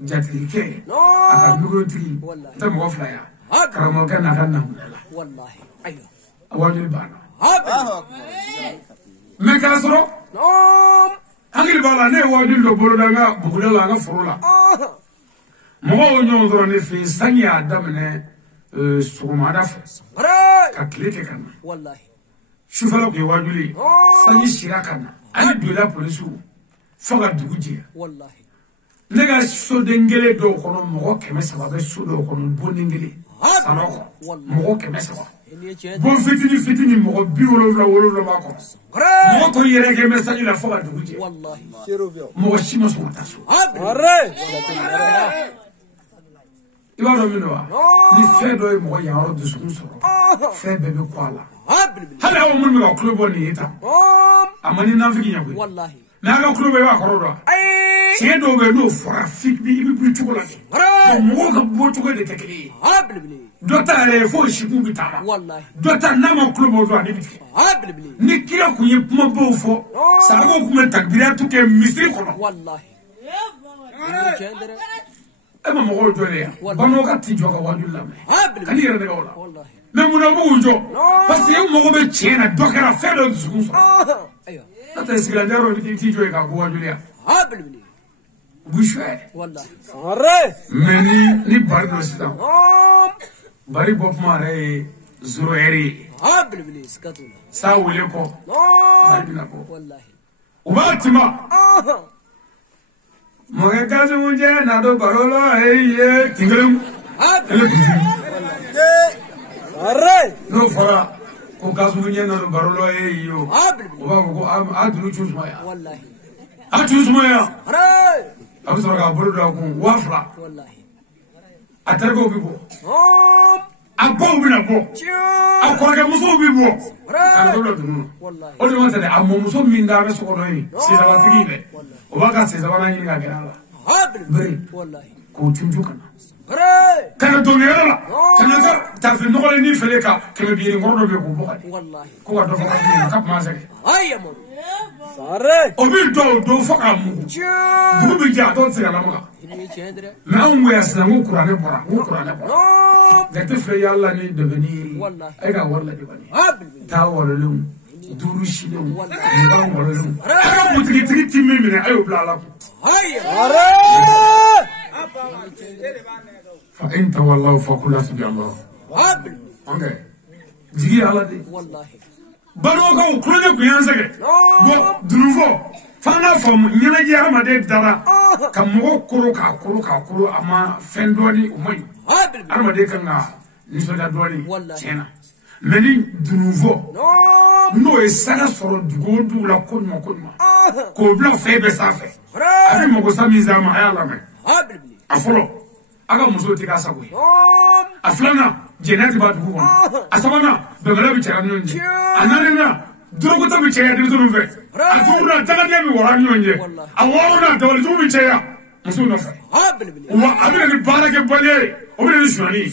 jatigikɛ a ka mikorotigi tɛ mɔgɔ fila ya karamɔgɔkɛ n'a ka namunɛ la a wajuli banna mɛ k'a sɔrɔ hakili b'a la ne ye wajuli dɔ boloda an ka buguda la an ka foro la mɔgɔw ɲɔgɔn sɔrɔ ne fɛ yen sanni y'a daminɛ sɔgɔmada fɛ ka tile kɛ ka na sufɛla tun ye wajuli ye sanni sira ka na ale donla polisiw fo ka dugu jɛ ne ka soden kelen dɔw kɔnɔ mɔgɔ 300 bɛ so dɔw kɔnɔ bonden kelen salon kɔnɔ mɔgɔ 300 bon fitini fitini mɔgɔ 70 b'a kɔnɔ mɔgɔ tɔ yɛrɛ kɛ bɛ sanni la fo ka dugu jɛ mɔgɔ si ma sɔn ka taa so i b'a dɔn min don wa ni fɛn dɔ ye mɔgɔ yan yɔrɔ dusukun sɔrɔ fɛn bɛɛ bɛ kɔ a la hali aw minnu bɛ ka tulo bɔ nin ye tan a ma ni nafiki ɲɛ koyi mɛ a ka tulo bɛ i b'a kɔrɔ dɔn tiɲɛ dɔw bɛ yen n'o fɔra i bɛ buli cogo la de mɔgɔw ka bɔ cogo de tɛ kelen ye dɔ ta yɛrɛ fo sikun bɛ taama dɔ ta n'a ma tulo bɔ dɔrɔn ale bɛ tigɛ ni kira kun ye kumabaw fɔ sahabaw kun bɛ takbiratu kɛ misiri kɔnɔ e ma mɔgɔw jɔ de yan bamanan ka ti jɔ ka wajuli lamɛn ka n'i yɛrɛ nɛgɛ o la mɛ munna b'u jɔ parce que e mago bɛ tiɲɛ na dɔ kɛra fɛn dɔ dusukun sɔrɔ n'o tɛ sigilandiya dɔ bɛ t'i jɔ yen k'a ko wajuli yan u bɛ suɲɛ mɛ ni bari dɔ sisan bari bɔ kuma yɛrɛ ye 0 heure ye saa wele kɔ bari bɛna bɔ u b'a tima mɔkɛ kasimu jɛ na do baro la ye tingelen n'o fɔra ko kasimu jɛ na do baro la ye o b'a fɔ ko a duru cu sumaya a cu sumaya a bɛ sɔrɔ k'a bolo don a kun 2000 a terikɛw bɛ bɔ a baw bɛna bɔ a kɔrɔkɛ musow bɛ bɔ a dɔ la dunun o de ma tɛ dɛ a mɔmuso min da bɛ sokɔnɔ yen sisabatigi dɛ o b'a ka sisabana ɲini ka gɛrɛ a la bere k'o tunju ka na ka na dɔnkɛyɔrɔ la ka na tafe nɔgɔlennin fɛlɛ ka 100 biiri kɔrɔ dɔ bɛ k'o bɔ ka di ko ka dɔ fɔ ka tigi ka kuma sɛgɛ o bɛ dɔw fɔ k'a mugu dugu bɛ jɛ a dɔw tɛ se ka lamaga mɛ anw ko yan sisan ko kuranɛ bɔra gate filɛ yala ni dɛmɛni ye e ka wari lajɛ bani taa wɔlɔlenw 5 silenw 20 wɔlɔlenw a ka butigitigi ti min minɛ a y'o bila ala kun fa in tawallaw fa qul hasbiyallah jigi ye ala de balɔkaw kulonkɛ kun y'an sɛgɛ bon dunufɔ f'an k'a faamu ɲɛnajɛ adamaden dara ka mɔgɔ koro k'a koro a ma fɛn dɔɔni o man ɲi adamaden kan ka nisɔndiya dɔɔni tiɲɛna mɛ ni dunufɔ n'o ye saga sɔrɔ dugu o dugu la ko ɲuman k'o bila fɛn bɛɛ sanfɛ a bɛ mago sa min s'a ma a y'a lamɛn a fɔlɔ a ka musow tɛ k'a sago ye a filanan jɛnɛya b'a dugu kɔnɔ a sabanan bɛnbɛlɛ bɛ cɛya ni ɲɔgɔn cɛ a naaninan dorogota bɛ cɛya denmisɛnninw fɛ a duurunan dagaden bɛ wara ni ɲɔgɔn cɛ a wɔɔrɔnan dabalijugu bɛ cɛya musow nɔfɛ wa a bɛ na ni baarakɛbaliya ye o bɛ na ni suɲɛni ye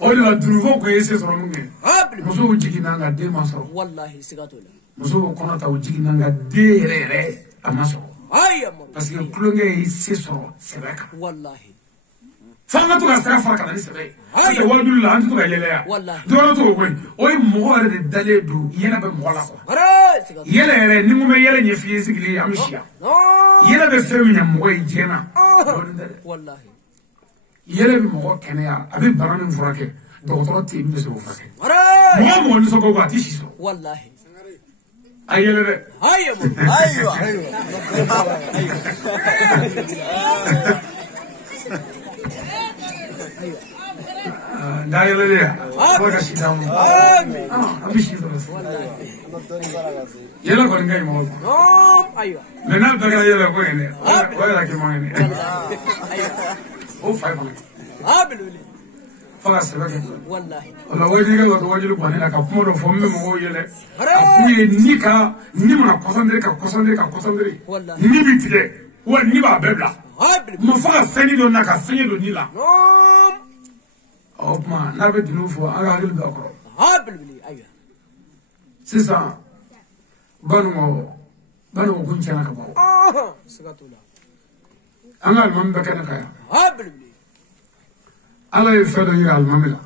o de la dunufɔw ko ye se sɔrɔ min kɛ musow jiginna nka den ma sɔrɔ musow kɔnɔ ta u jiginna nka den yɛrɛ a ma sɔrɔ parce que kulonkɛ ye se sɔrɔ sɛbɛ kan f'an ka to ka sira fara ka na ni sɛbɛ ye parce que wajuli la an tɛ to ka yɛlɛya dɔwɛrɛ t'o koyi o ye mɔgɔ yɛrɛ de dalen don yɛlɛ bɛ mɔgɔ la quoi yɛlɛ yɛrɛ ni n ko bɛ yɛlɛ ɲɛf'i ye sigilen an bɛ siya yɛlɛ bɛ fɛn min ɲɛ mɔgɔ ye diɲɛ na dɔɔnin tɛ dɛ yɛlɛ bɛ mɔgɔ kɛnɛya a bɛ bana min furakɛ dɔgɔtɔrɔ tɛ yen min bɛ se k'o furakɛ mɔgɔ nisɔndiya a tɛ si sɔrɔ a yɛlɛ dɛ دايلا ليه فوق الشيطان أبيشي بس يلا كون جاي مول أيوة لنا بقى يلا كون ولا كمان أو فايف بالولي فاس بقى والله ولا ويدي قال لو وجلو بانيلا كفمو فمي مو يلا كوي نيكا نيمنا كوساندري والله نيبيتي ونيبا ببلا ما فاس سني دون نكا سني دون نيلا أو ما نبي تنوفو أنا هقول بأكره بالولي أيوة سيسا بانو كنت أنا كباو سكتولا أنا المهم بكنا كيا بالولي الله يفعل يا المهم لا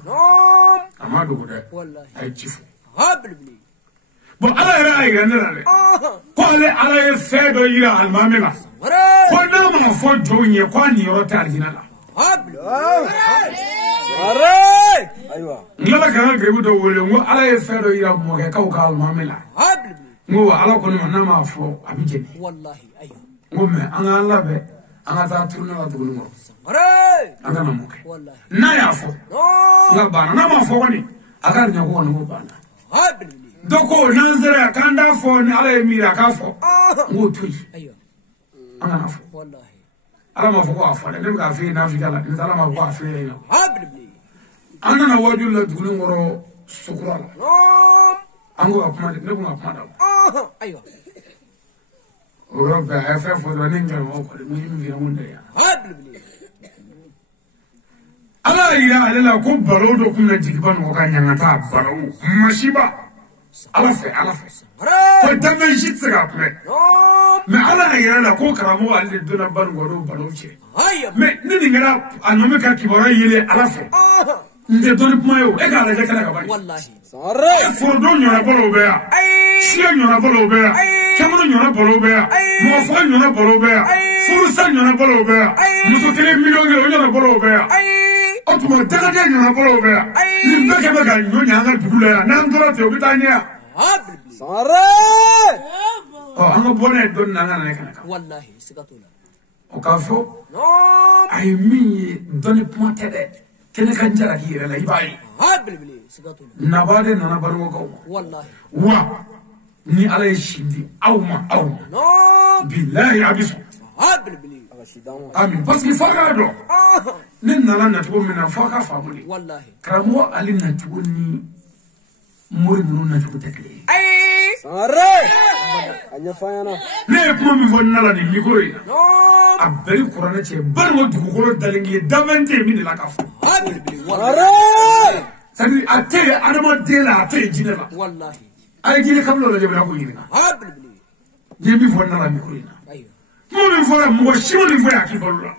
أما دوكده والله أي تشوف بالولي بو الله يراعي عندنا قال الله يفعل يا المهم لا قلنا ما فوق جوني قاني يروح علينا لا أيوة لا كان كيبو دو الله يفعل يا موجة كوكا المهم لا ngo ala ko no na ma fo abije wallahi ayo ngo me anga alla be anga ta turna la tugu ngo anga na mo ke wallahi na ya fo nga bana na ma fo ni aga nya ko no bana doko nanzera kanda fo ni ala emira ka fo ngo tui ayo anga na fo wallahi ala ma fo ko afo le ka fi na fi kala ni ala ma ko afi le no anga na wajul la tugu ngoro sukura ango akuma ne ko akuma da ayo Oroba afa fo do ninga mo ko mi mi mun ya ala ila ala ko baro do kunna jigban ko kan yanga ta baro mashiba ala fe ko tambe shit saka me ala ila ko karamo ali dona ban goro baro che me ni ngara anome ka kibara yele ala fe nde doni mayo e ga la kala ka bari wallahi for do nyora baro be ya siya nyora baro be ya kamano nyora baro be ya mo fa nyora baro be ya furusa nyora baro be ya muso tele million nyora baro be ya otuma daga de nyora baro be ya ni be ke be ga nyonya nga dugula ya na ndora te obitanya anga bone don na nga na kana wallahi sikatula o ka fo ay mi doni pointe de kene kan jara ki rela ibai nabade nana barmo ko wallahi wa ni ala shindi awma billahi abisu amin parce que faka do nin nana na to mina faka famuli wallahi kramo ali na to ni mori munu na to tekle anya fayana ne kuma mi fonna la ni mikro ina abeli qur'ana che barmo dugolo dalingi damante min la kafu sadi ate adama dela ate jinela wallahi ay jine kamlo la jabra ko yina je mi fonna la mikro ina ayo mo mi fona mo shimo ni foya ki bolula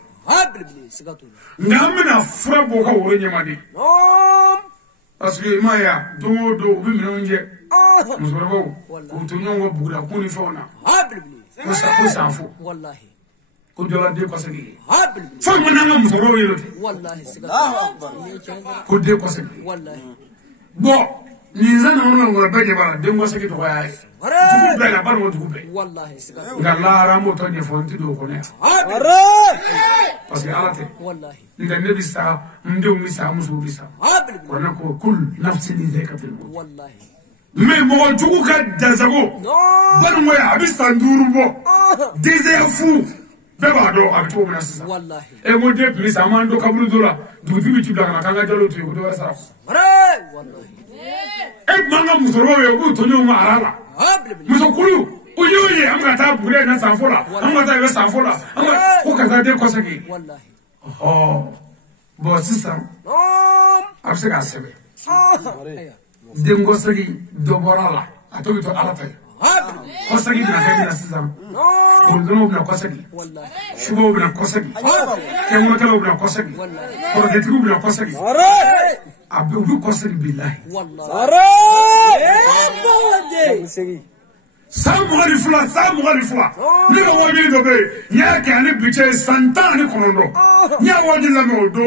sikatula ngamina fura boka wore nyamadi parce que maya do bi minonje musoro ko to nyongo bugura kuni fona ko sa fo wallahi ko jola de ko sagi fo mo nanga musoro yelo wallahi sikatula ko de ko sagi wallahi bo ni zana wono ngora beje bara de ngo sagi to yaay tugu be la bar mo tugu be wallahi sikatula ngalla ramo to ne fonti do ko ne parce que alate wallahi nda ne bisa nde mi sa musu bisa ko na ko kul nafsi li zakatil maut wallahi mais mo tugu ka dazago ban mo ya abisa nduru bo désert fou beba do abito mo nasa wallahi e mo de plus amando kabru dola du bi tu daga kanga jalo tu ko do sara wallahi e manga musoro yo ko to nyo marala muso kulu uyoye amga ta bure na sanfola amga ta be sanfola amga ko kaza de ko sagi wallahi bo sisa abse ka sebe dengo sagi do borala atobi to alata ko sagi na hebi na sisa ko dono na ko sagi wallahi shubo na ko sagi kemo kala na ko sagi ko getigu na ko sagi abu du ko sagi billahi wallahi Samugari fula ne ko wadi do be nya ke ani biche santani konondo nya wadi la me odo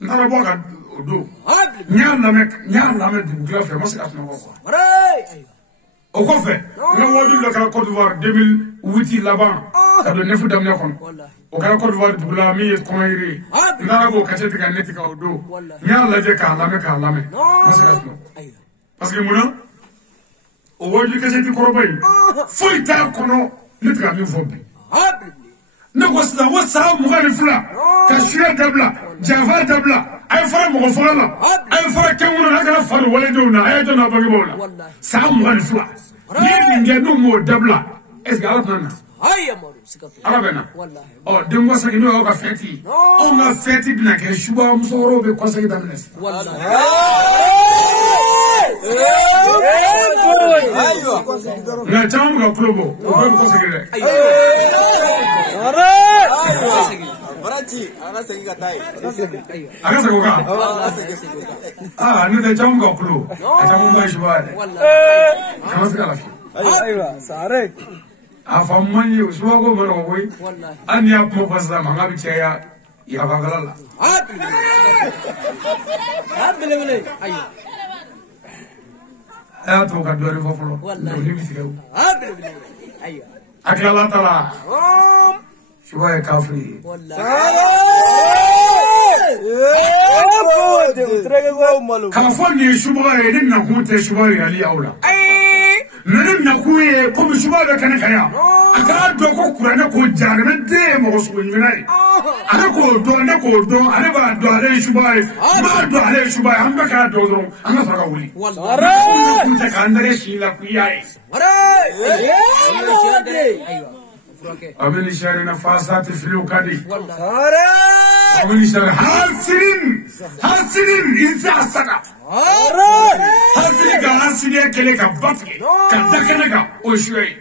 nara boka odo nya la me du gla fe masika no ko au kɔfɛ n ka waju la kɛra Côte d'Ivoire 2008 laban ka don nefu daminɛ kɔnɔ o kɛra Côte d'Ivoire dugu la min ye kɔngɔyiri ye n taara k'o kacɛ tigɛ ne tigɛ o don n y'a lajɛ k'a lamɛn ma se ka sunɔgɔ parce que munna o waju kacɛti kɔrɔba in foyi t'a kɔnɔ ne tɛ ka min fɔ bi ne ko sisan ko san 22 ka suya dabila janfa dabila a ye fara mɔgɔ faga la a ye fara kɛŋunu na a kana fari waledenw na a ye jɔn na bangebaaw la san 22 n'i ye nin kɛ n'u m'o dabila est ce que ala tɛna na ala bɛ na ɔ den kɔsegi n'o y'aw ka fɛti ye anw ka fɛti bɛna kɛ suba musokɔrɔw bɛ kɔsegi daminɛ sisan nka caman bɛ ka kulo bɔ o bɛɛ bɛ kɔsegi dɛ a ka segin o kan ne tɛ caman ka kulo a caman bɛ suba yɛrɛ kana se ka lafiya a fa man ye suba ko ma nɔgɔ koyi hali n'i y'a kuma fɔ sisan mankan bɛ caya yafakala la a y'a to ka dɔɔnin fɔ fɔlɔ dɔɔnin bɛ tigɛ o a tilala ta la suba ye kafiri ye k'a fɔ nin ye suba ye ne nakun tɛ suba yirali aw la mais ne nakun ye komi suba bɛ kɛnɛ kan yan a k'a dɔn ko kuranɛ ko jaarɛmɛ den ye mɔgɔ sugu ɲuman ye ale k'o dɔn ne k'o dɔn ale b'a dɔn ale ye suba ye n b'a dɔn ale ye suba ye an bɛɛ k'a dɔn dɔrɔn an ka sɔrɔ ka wuli nakun tɛ k'an dɛgɛ si la k'i y'a ye أبني شارنا فاسات فيلو كادي أبني شار هالسنين إنسان سكا هالسنين كهالسنين كلك بطل كدكنك وشوي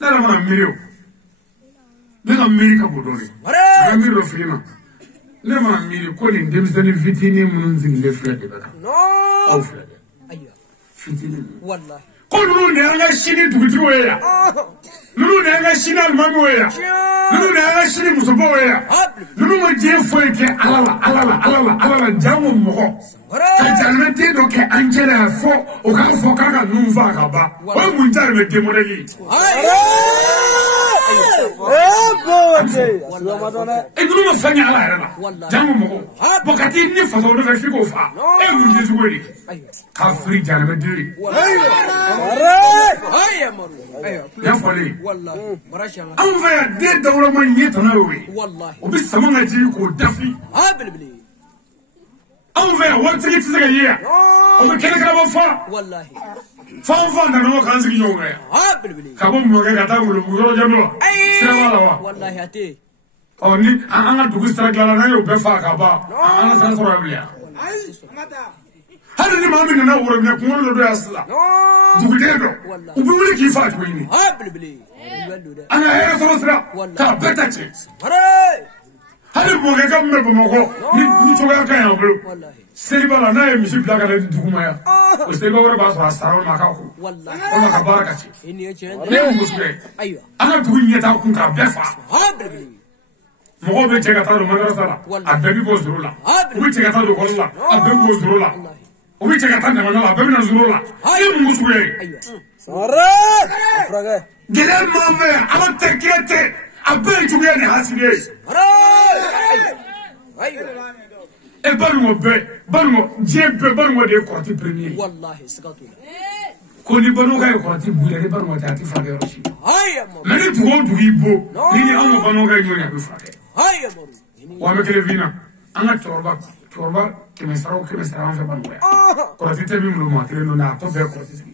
لا ما ميريو لا ميري كبودوري لا ميرو فيلم لا ما ميري كونين دمسني فيتيني منزل لفلاد بكا أو فلاد فيتيني والله ko nunu de an ka sini dugutigiw ye yan nunu de an ka sini alimamiw ye yan nunu de an ka sini musobaw ye yan nunu ma diɲɛ foyi kɛ ala la jango mɔgɔ ka jaramɛden dɔ kɛ an cɛ la fɔ o k'a fɔ k'a ka nun fa ka ban o ye mun jari bɛ demodeli nunu ma fɛn kɛ ala yɛrɛ la jango mɔgɔ bɔn ka t'i ni faso nɔfɛ f'i k'o fa e ye mun kɛ cogo ye k'a firi jaramɛden ye ya fɔlen anw fɛ yan den dawulama ɲɛ tɔnɔ y'o ye o bɛ sama ka jigin k'o dafi anw fɛ yan waritigi tɛ se ka ye yan o bɛ kɛnɛkɛnɛma fa fan nana o k'an sigi ɲɔgɔn kan yan ka bɔ mɔkɛ ka taa wolobugu yɔrɔ jan dɔ sira b'a la wa ɔ ni an ka dugu sira dilanna n'an y'o bɛɛ fa ka ban an ka sira sɔrɔ yan bilen hali ni maa min nana worobinɛ kunkolo dɔ yan sisan duguden dɔ u bɛ wuli k'i fa tuguni an ka hɛrɛ sɔrɔ sira k'a bɛɛ ta cɛ hali mɔkɛkɛ min bɛ bamakɔ ni cogoya ka ɲi an bolo seliba la n'a ye misi bila ka na dugu ma yan o seliba wɛrɛ b'a sɔrɔ a sara ma k'a ko walima ka baara ka ci ne ye muso ye an ka dugu ɲɛtaa kun k'a bɛɛ fa mɔgɔw bɛ cɛ ka taa don madarasa la a bɛɛ bɛ bɔ zoro la u bɛ cɛ ka taa don kɔlɔn la a bɛɛ bɛ bɔ zoro la o bɛ cɛ ka taa ɲamana la a bɛɛ bɛ na zoro la e ye mun sugu ye gɛlɛya m'an fɛ yan ala tɛ kira tɛ a bɛɛ ye juguya ni hasidi ye e banuŋo bɛɛ banuŋo diɲɛ bɛɛ banuŋo de ye kɔrɔti premier ko ni banuŋo ka ye kɔrɔti bonya ni banuŋo tɛ a tɛ furakɛ yɔrɔ si mais ni dugu o dugu y'i bo ni ni anw ka banuŋo ka ye ɲɔgɔn ye a bɛ furakɛ wa an bɛ kelen f'i ɲɛna an ka cɛkɔrɔba kɛmɛ sara an fɛ banuŋo yan kɔrɔti tɛ min bolo maa kelen don a tɔ bɛɛ ye kɔrɔti sigi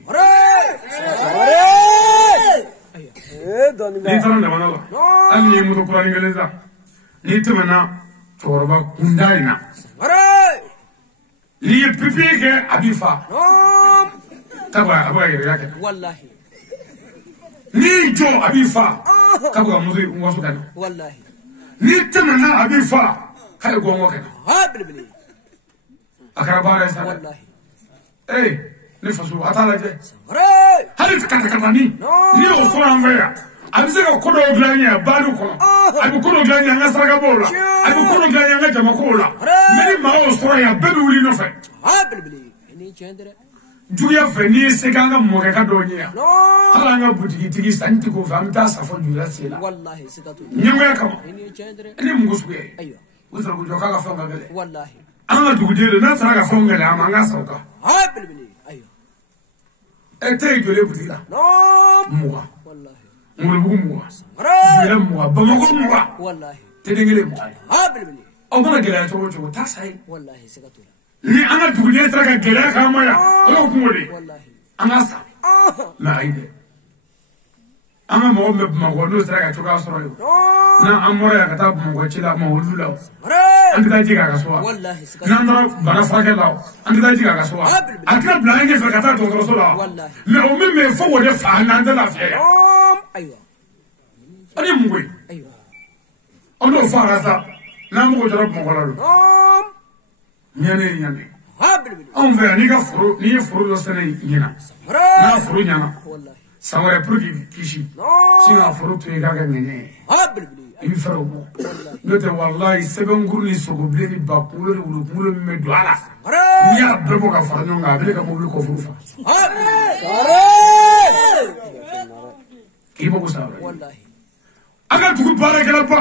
n'i taara jamana la hali n'i ye moto kuranin kelen san n'i tɛmɛna cɛkɔrɔba kunda in na n'i ye pipi kɛ a b'i fa k'a bɛ ka yɛrɛya kɛ n'i y'i jɔ a b'i fa k'a bɛ ka moto waso kɛ n'i tɛmɛna a b'i fa k'a ye gɔngɔ kɛ a kɛra baara ye sa dɛ ne faso a t'a lajɛ hali katakatani n'i y'o fɔra an fɛ yan a bɛ se ka ko dɔw dilan n ye baariw kɔnɔ a bɛ ko dɔw dilan n ye an ka sarakabaw la a bɛ ko dɔw dilan n ye an ka jamakow la mais ni maa y'o sɔrɔ yan bɛɛ bɛ wuli nɔfɛ juguya fɛ ni se kan ka mɔkɛ ka dɔ ɲɛ hali an ka butigi tigi sanni tigi ko fɛ an bɛ taa safo jula sen la ɲɛngoya kama ni mun ko sugu ye o sɔrɔ ko jɔ k'a ka fɛnw ka gɛlɛn an ka duguden don n'a sera ka fɛnw gɛlɛn an ma an ka sa o kan tɛ ye jɔlen butigi la 20 Ngolobugu 20 Jula 20 Bamako 20 tɛden kelen 20 aw mana gɛlɛya cogo o cogo taa sa ye ni an ka duguden sera ka gɛlɛya k'an ma yan o y'o kungo de an ka sa mɛ ayi dɛ an ka mɔgɔ min bɛ Bamakɔ n'o sera ka cogoya sɔrɔ yen n'an bɔra yan ka taa Bamakɔ ci la Mawulu la an tɛ taa ji k'a ka so wa n'an taara bana furakɛ la an tɛ taa ji k'a ka so wa a tɛna bila an ɲɛfɛ ka taa dɔgɔtɔrɔso la wa mɛ o min bɛ yen fo k'o de fa an na an tɛ lafiya yan an ye mun ko ye an t'o fɔ a ka sa n'an mago jɔra Bamakɔ la don ɲɛne ye ɲɛne anw fɛ yan n'i ye foro dɔ sɛnɛ ɲina n'a foro ɲana san wɛrɛ pour que kisi sin ka foro to yen k'a kɛ ŋɛɲɛ ye i bɛ fɛɛrɛ o bɔ n'o tɛ walayi sɛbɛnkuru ni sogobilen ni bakunkolo ni wulukunkolo min bɛ don a la n'i y'a bɛɛ bɔ ka fara ɲɔgɔn kan a bɛ ne ka mobili kɔfuru fa k'i mago sa a ka dugu baarakɛlaba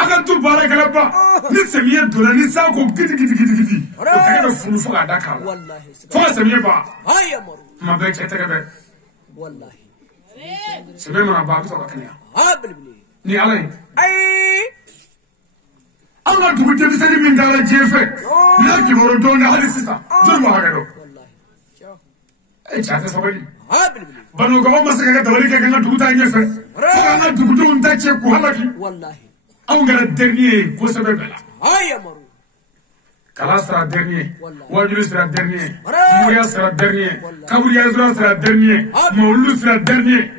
a ka du baarakɛlaba ni samiya donna ni san ko gidigidi o tɛgɛ bɛ funu fo k'a da k'a la fo ka samiya ban tuma bɛɛ cɛ tɛgɛ bɛ samiya mana ban a bɛ sɔrɔ ka kɛnɛya ni ala ye an ka dugu denmisɛnnin min dala diɲɛ fɛ n'a kibaru dɔn na hali sisan jɔn b'a hakɛ dɔn cɛ tɛ sabali Banugaba ma se ka dabali kɛ ka n ka dugu taa ɲɛfɛ fo k'an ka dugudenw ta cɛ k'u halaki anw kɛra dernier ye kosɛbɛ bɛɛ la kalan sera dernier wajulu sera dernier moriya sera dernier kaburiya sera dernier mawulu sera dernier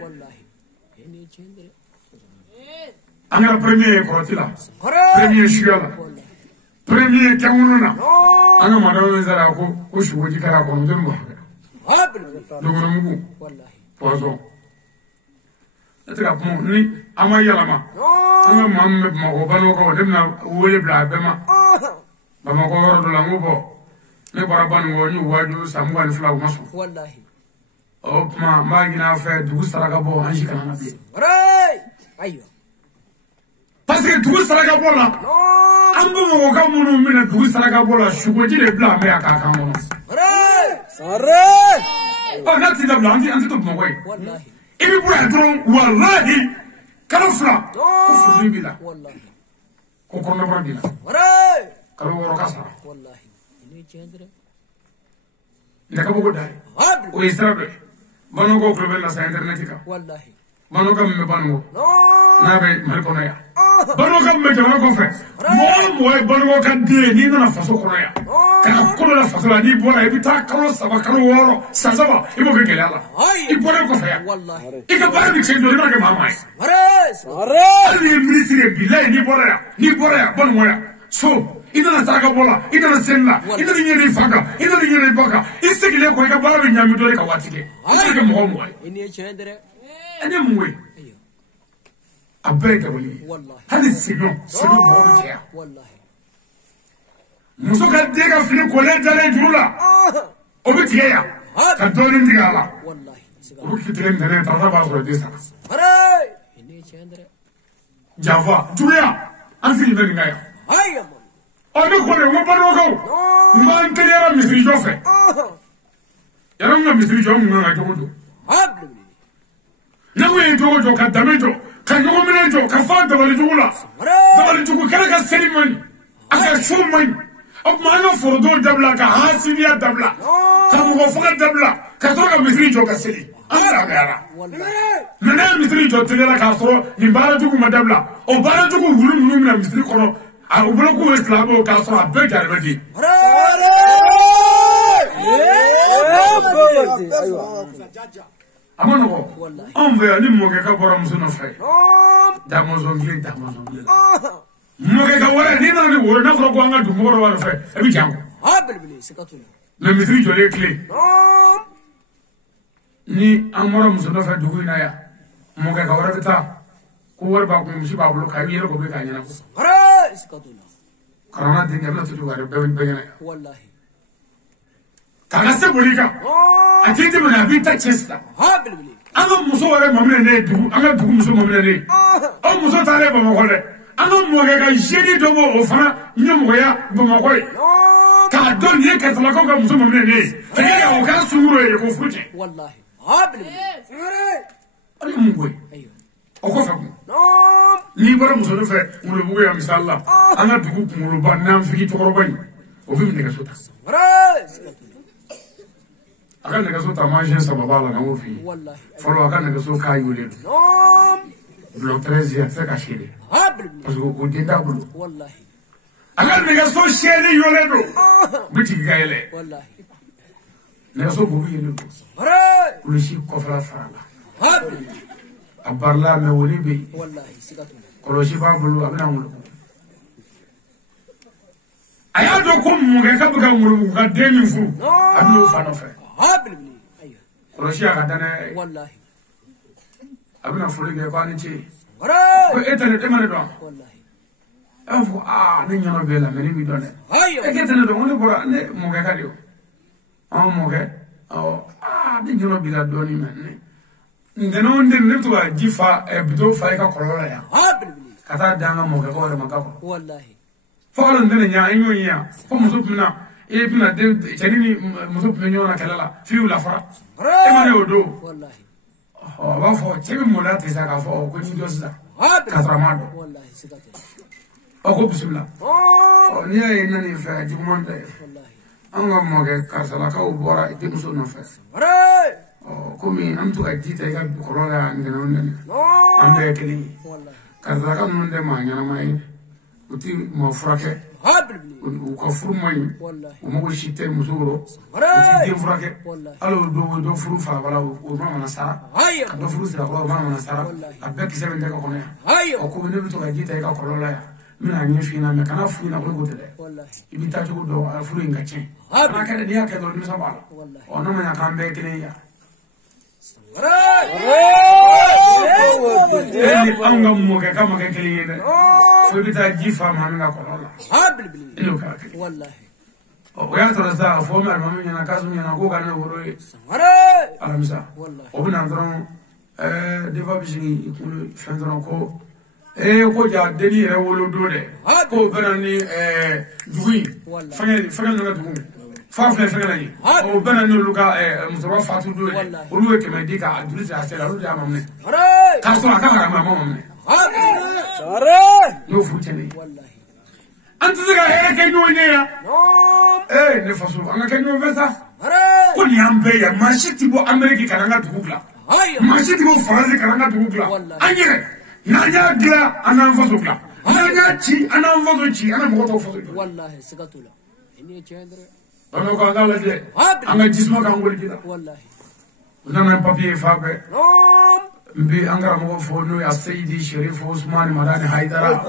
an kɛra premier ye kɔrɔti la premier suya la premier kɛŋunu na an ka madamu min sara ko sugoji kɛra kɔnɔ jɔnni b'a kɛ dogolomugu poisson ne tɛ ka kuma ni an ma yɛlɛma an ka maa min bɛ Bamakɔ Banɔgɔkaw ne bɛna wele bila a bɛɛ ma Bamakɔ yɔrɔ dɔ la n ko bɔ ne bɔra Banɔgɔ n y'u waju san 22 u ma sɔn o tuma n b'a ɲini a fɛ dugu saraka bɔ an si kana na bilen parce que dugu saraka bɔ la an Bamakɔkaw minnu bɛna dugu saraka bɔ la sugoji de bila an bɛ yan k'a kan kɔnɔ n'a t'i dabila an tɛ to Bamakɔ ye i bɛ bɔ yan dɔrɔn walahi kalo 2 ko furudimi b'i la ko kɔnɔbara b'i la kalo 6 ka sara nɛgɛbugu ko dari o ye sira dɔ ye Banɔgɔkaw tulo bɛ nasa internet kan Banɔgɔkaw min bɛ Banɔgɔ n'a bɛ Mali kɔnɔ yan Banɔgɔkaw min bɛ jamana kɔfɛ mɔgɔ o mɔgɔ ye Banɔgɔka den ye n'i nana faso kɔnɔ yan kana ko dɔ la faso la n'i bɔra i bɛ taa kalo 3 kalo 6 san 3 i b'o kɛ gɛlɛya la i bɔra kɔfɛ yan i ka baara bɛ cɛn dɔrɔn i b'a kɛ maa maa ye hali n'i ye minisiri ye bilayi n'i bɔra yan Banɔgɔ yan so i nana saraka bɔ la i nana seli la i nana ɲɛna i fa kan i nana ɲɛna i ba kan i seginnen kɔ i ka baara bɛ ɲami dɔ de ka waati kɛ i b'a kɛ mɔgɔ mɔgɔ ye ne mun ye a bɛɛ ye dabali ye hali seginɔ mɔgɔ bɛ cɛya muso ka den ka fini kolen dalen juru la o bɛ tigɛ yan ka dɔɔnin tigɛ a la o bɛ tigɛ ntɛnɛn tarata b'a sɔrɔ den sara janfa juguya an sigi bɛ nin kan yan ne ko de n ko Banɔgɔkaw n b'an teliyara misiri jɔ fɛ yɛrɛ min ka misiri jɔ n kun kan ka jogo jɔ ne ko ye jogo jɔ ka dame jɔ ka ɲɔgɔn minɛ jɔ ka fa dabali jugu la dabali jugu kɛlɛ ka seli man ɲi a ka su man ɲi o tuma an ka forodon dabila ka hasidiya dabila ka mɔgɔ faga dabila ka sɔrɔ ka misiri jɔ ka seli an laafiyara mɛ n'a ye misiri jɔ teliyara k'a sɔrɔ nin baara jugu ma dabila o baara jugu wulu ninnu bɛna misiri kɔnɔ u bolo k'u ye silamɛw k'a sɔrɔ a bɛɛ jarabɛ de a ma nɔgɔ anw fɛ yan ni mɔkɛka bɔra muso nɔfɛ damɔzɔn kelen mɔkɛka wɛrɛ n'i nana ni woro n'a fɔra ko an ka dugu mɔgɔ dɔ b'a nɔfɛ a bɛ jan mɛ misiri jɔlen tile ni an bɔra muso nɔfɛ dugu in na yan mɔkɛka wɛrɛ bɛ taa ko wari b'a kun misi b'a bolo k'a yɛlɛ ko bɛ k'a ɲɛnabɔ karana denkɛ bɛna to jugu a bɛɛ ɲɛna yan kana se bolika atete bana bita chesta ha bilbili anga muso wale mamle ne dugu anga dugu muso mamle ne o muso tale ba makole anga mo ga jeni dobo o fana nyomo ya ba makole ka don ye ka tala ko ga muso mamle ne tege o ka suru ye ko fute wallahi ha bilbili ani mungwe ayo o ko fa ni bara muso do fe ngolo bugo ya misalla anga dugu ngolo ba nan fiki to korobani o bi ne ga sota akan daga so tamashin sababa la na wofi wallahi folo akan daga so kayu le bloc 13 ya saka shede ha bilbili parce que o denda bulu wallahi akan daga so shede yole do biti gaele wallahi daga so bubu yele do ulu shi kofra farala ha bilbili abarla me woli be wallahi sigatu kolo shi ba bulu abina ngulu aya do ko mu ga ka buga ngulu ga demi fu abino fa no fe ha bilbili ayo kolo shi aka dane wallahi abina fuli ga ko ani ci hare ko etane de mane do wallahi afu ne nyono be la meni mi do ne ayo e ketene do ngone bora ne mo ga ka dio mo ga ne nyono bi la do ni men ne ndeno ndir ne to jifa e bido fa ka kolola ya ha bilbili kata danga mo ga ko re maka ko wallahi fala ndene nya enyo nya fo mo sopna e bina de chadini mo sopna nyona kalala fiu la fara e mane odo wallahi ba fo chebe mo la te sa ka fo ko ni do sa ha bilbili katramado wallahi sigatu ko bismillah ni ay nani fa jumande wallahi anga mo ga kasala ka ubora ite muso no fa hare komi am to ajita ga korola ngeno nen ambe kili wallahi kasala ka non de ma nyana mai uti mo frake ha bilbili u ka furu mai wallahi o mo shite musuro hare uti de frake wallahi alo do furu fa bala o ma mana sara ayo ka do furu sira ko ma mana sara abbe ki sebe de ko ne ayo o ko ne to ajita ga korola ya mina nyi fina me kana fina ko gotele wallahi ibita to do furu ngache ana ka de ya ka do ni sabala wallahi o no ma ya kambe kile ya anga mo ga kama ga kile yede fo bita jifa man ga korola ha bilbili ilo ka kile wallahi o ya to sa fo ma ma nyana kasu nyana ko ga na woro hare alamisa wallahi o bina ndron deva bishini ikulu fendron ko ko ja deni re wolo do de ko bana ni dugui fanga no dugu fafle fanga ni o bana no luka musawa fatu do de o lu ke me dika adulisi asela lu da mamne hare kaso aka ga mamne hare no futene wallahi antu ga ke no ne ya no ne faso anga ke no vesa hare ko ni ambe ya mashiti bo amerika kananga dugula ayo mashiti bo faransi kananga dugula anyere nanya gla ana faso gla nanya chi ana faso chi ana mo to faso wallahi sigatu la ini chendra ono ko anga la de anga jisma ka ngol kita wallahi nana papier fabe no mbi angara mo fo no ya Sayyidi Sharif Usman Madani Haidara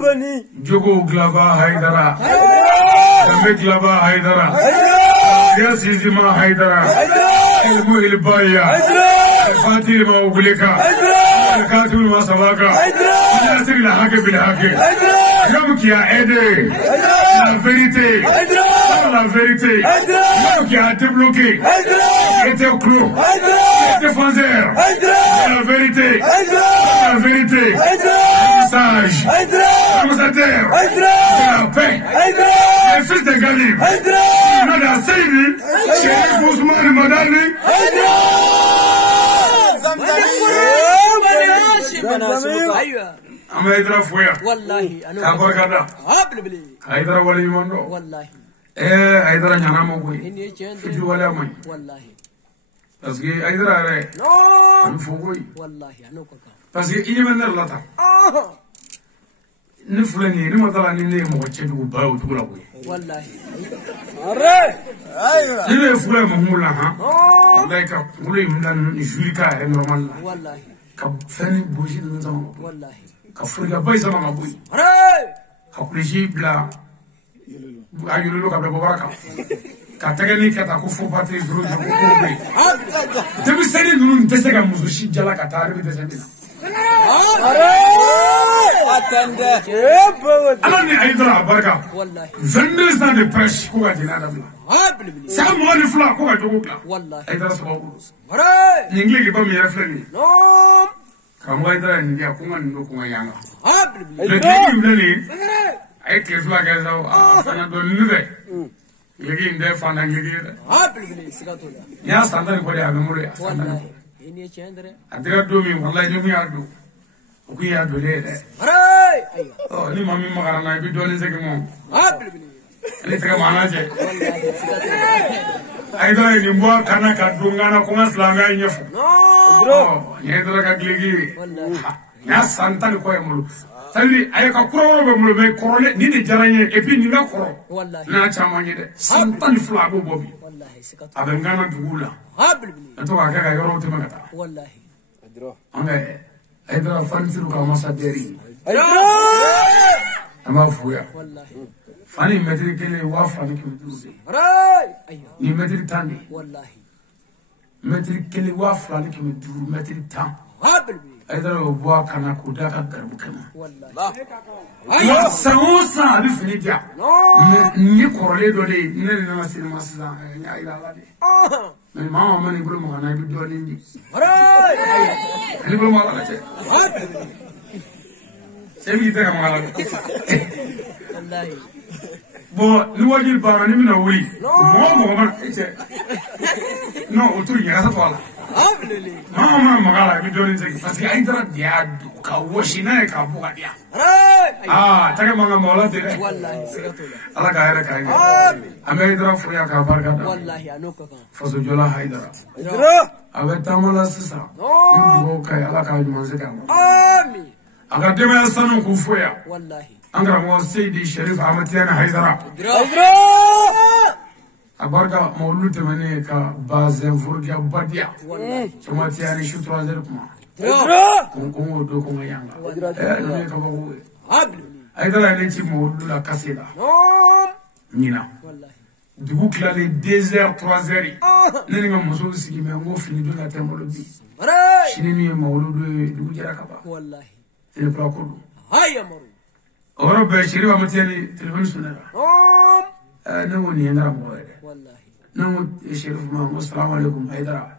bani jogo glava Haidara dambe glava Haidara ya sizima Haidara ilmu ilbaya fatir ma ugulika الكاتب ما سواك ناصر الحق بالحق يومك يا ايدي لا فيريتي لا فيريتي يومك يا دبلوكي était au clou défenseur la vérité la vérité sage ambassadeur la paix le fils de Galib Nada Seydi Sharif Usman Madani ايوه اما يدرا فويا والله انا كاكو كدا قبل بلي هيدرا ولي مندو والله هيدرا نانا مكوي اني جند في ولا ماي والله باسكي هيدرا ري نو فوقوي والله انا كوكا باسكي اني من الله نفلني نما طلع ني مو تشدو باو تقول والله ايوه ايوه فولا مهمولا ها والله كقولي من نجيكا نورمال والله كفني بوجي نزام والله كفريا باي زمان ابوي كقولي بلا ayulu lo kabla bobaka katagani kata ko fo pati zuru ko be debi seni nunu ntese ga muzushi jala katari be desendina ala ni Aïdara barka 22 ans de prêche ko ga dina dabla sa mo ni fla ko ga dogo bla Aïdara sababu ni ngi ba mi afrani kam ga Aïdara ni ya ko ngan no ko yanga le ni ay ke fla ga zaw sana do ni de legi inde fana legi ya sanda ni ko ya mo ya sanda ni chendre adira do mi wallahi ni ya do ku ya do le oh ni mami magara na bi do ni se mo ni te mana je ay do ni mo kana ka do ngana ko ngasla nga nyefu no ni do ka legi ya santa ni ko ya mo tali ay ka koro be mo be korole ni de jaranye et puis ni na koro na chama ni de santa ni fla bo bobi abe ngana dugula to ka ka yoro te magata wallahi anga Aïdara fansiru ka masaderi ama fuya wallahi fani metri kele wa fani ke duze ni metri tani wallahi metri kele wa fani ke duru metri tan Aïdara wa kana ko da ka garbu kama wallahi samosa abi fini dia ni korole do de ne na sinema sa ya ila la de mais maman mani bro mo na bi do ni ni bro mo la che c'est mi te kamala wallahi bo ni wajil bara ni mina wuri mo ma che no otu ya sa tola mama magala bi do ni che parce que Aïdara dia ka woshina ka buga dia take manga mola de wallahi sigatola ala ka era ka ame Aïdara fuya ka barka da wallahi anoko ka faso jola Aïdara abe tamala sisa ndo ka ala ka manze ka amin aga dema sanu ku fuya wallahi angara mo Seydi Sharif Ahmad Tidiane Aïdara abarka maulud mane ka bazen furga badia wallahi chama Tidiane shu 3 kuma ko do ko yanga ne ka ko Aïdara ne ci maulud la kasida nina wallahi dugu kilale 2h 3h ne nga muso sigi me ngo fini do la temolo bi shini ni maulud dugu jara ka ba wallahi te pra ko do haya maru oro be shiri wa mutiani telefon sunara ne woni ngara mo wallahi ne mo shiri ma assalamu alaikum Aïdara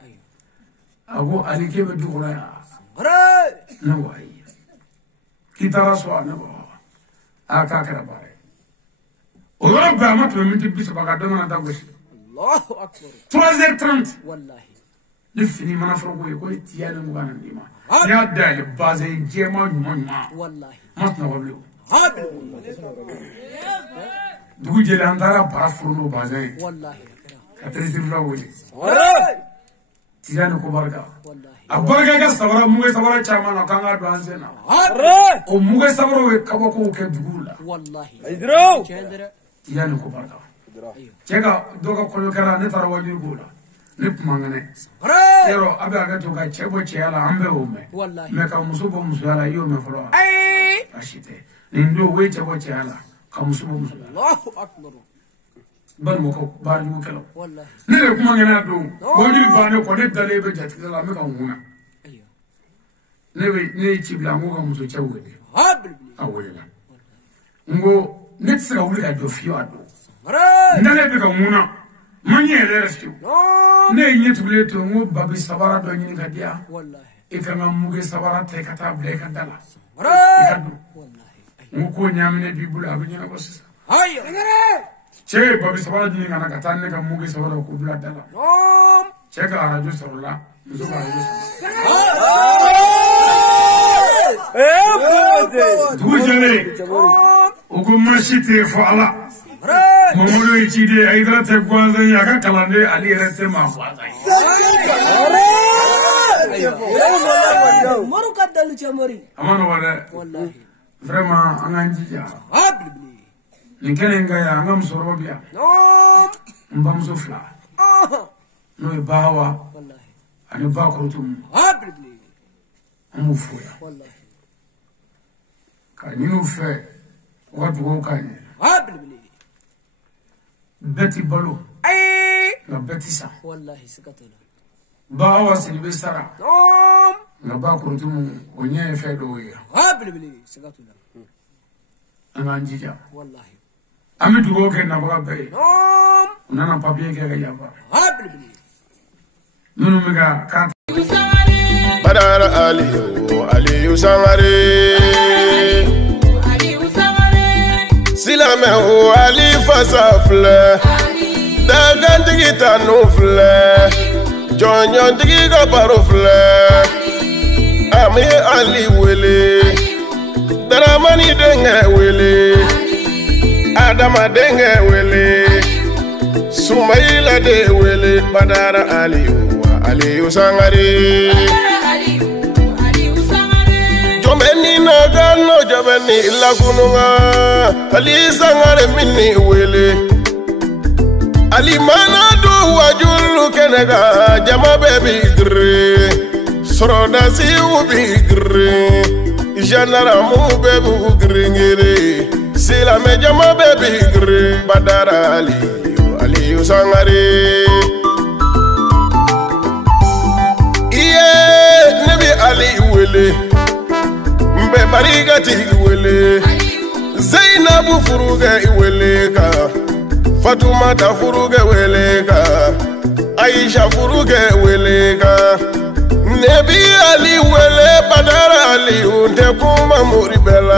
ago alike be dugu la ne wai kitara so ne ba aka kara bare oro ba ma to minti biso baga do na dagoshi Allahu akbar 3h30 wallahi le fini mana fro ko Tidiane mo bana ndima ya dal base jema nyuma wallahi matna wablo dugu jele andara para furno base wallahi ka tresifra woni Tidiane ko barka wallahi abarga ga sabara muge sabara chama na kanga do ansena o muge sabara we kabako ke dugula wallahi Aïdara Tidiane ko barka chega doga ko kala ne tara wajur gola ne pumangane yero abe aga to ga chebo chala ambe ome me ka musubo musala yo me folo ashite nindo we chebo chala ka musubo musala Allahu akbar ban mo ko ba ni kala wallahi ne pumangane do wajur ba ne ko ne dale be jatila me ka nguna ne chibla ngo ka muso chawe awela ngo ne tsira wuli ka do fiyo ado ndale be ka nguna manye rescue ne nyetule to ngo babi sabara do nyini ka dia wallahi e ka ngamuge sabara te ka ta ble ka dala wallahi ngo ko nyamine bibula abi nyina ko sisa hayo che babi sabara nyini kana ka tan ne ka muge sabara ko bula dala che ka arajo sorola muso ka arajo dujale ugo mashite fo ala Mamadou Ichide Aïdara te gwanza yaka kalande ali rete ma gwanza Moru kadalu chamori amano wala wallahi vraiment anganjija ni kenenga ya ngam sorobia mbam sofla no bawa wallahi ani ba ko tum amu fuya wallahi kaninu fe watu ko kanye beti balo la beti sa wallahi sikatola bawa sini besara ngaba kurutumu onye fedo ya bili sigatula anganjija wallahi amidu go ke na baga be nana papier ke ga yaba bili nunu mega ka Badara Ali Sangare Silame Ali Fasafle Dagandigi Tanufle Jonyon Digi Gabarufle Ami Ali Wele Daramani Denge Wele Adama Denge Wele Sumaila De Wele Badara Ali Sangare Jomeni nagano jabeni lagununga Ali Sangare mini wele Ali manado wajulu kenega jama baby gre Soroda si ubi gre Janara mu baby gre Sila me jama baby gre Badara Ali Sangare Nabi Ali wele Mbe bariga tigi wele Zainabu furuge wele ka Fatuma ta furuge wele ka Aisha furuge wele ka Nabi Ali wele Badara Ali unte kuma muribela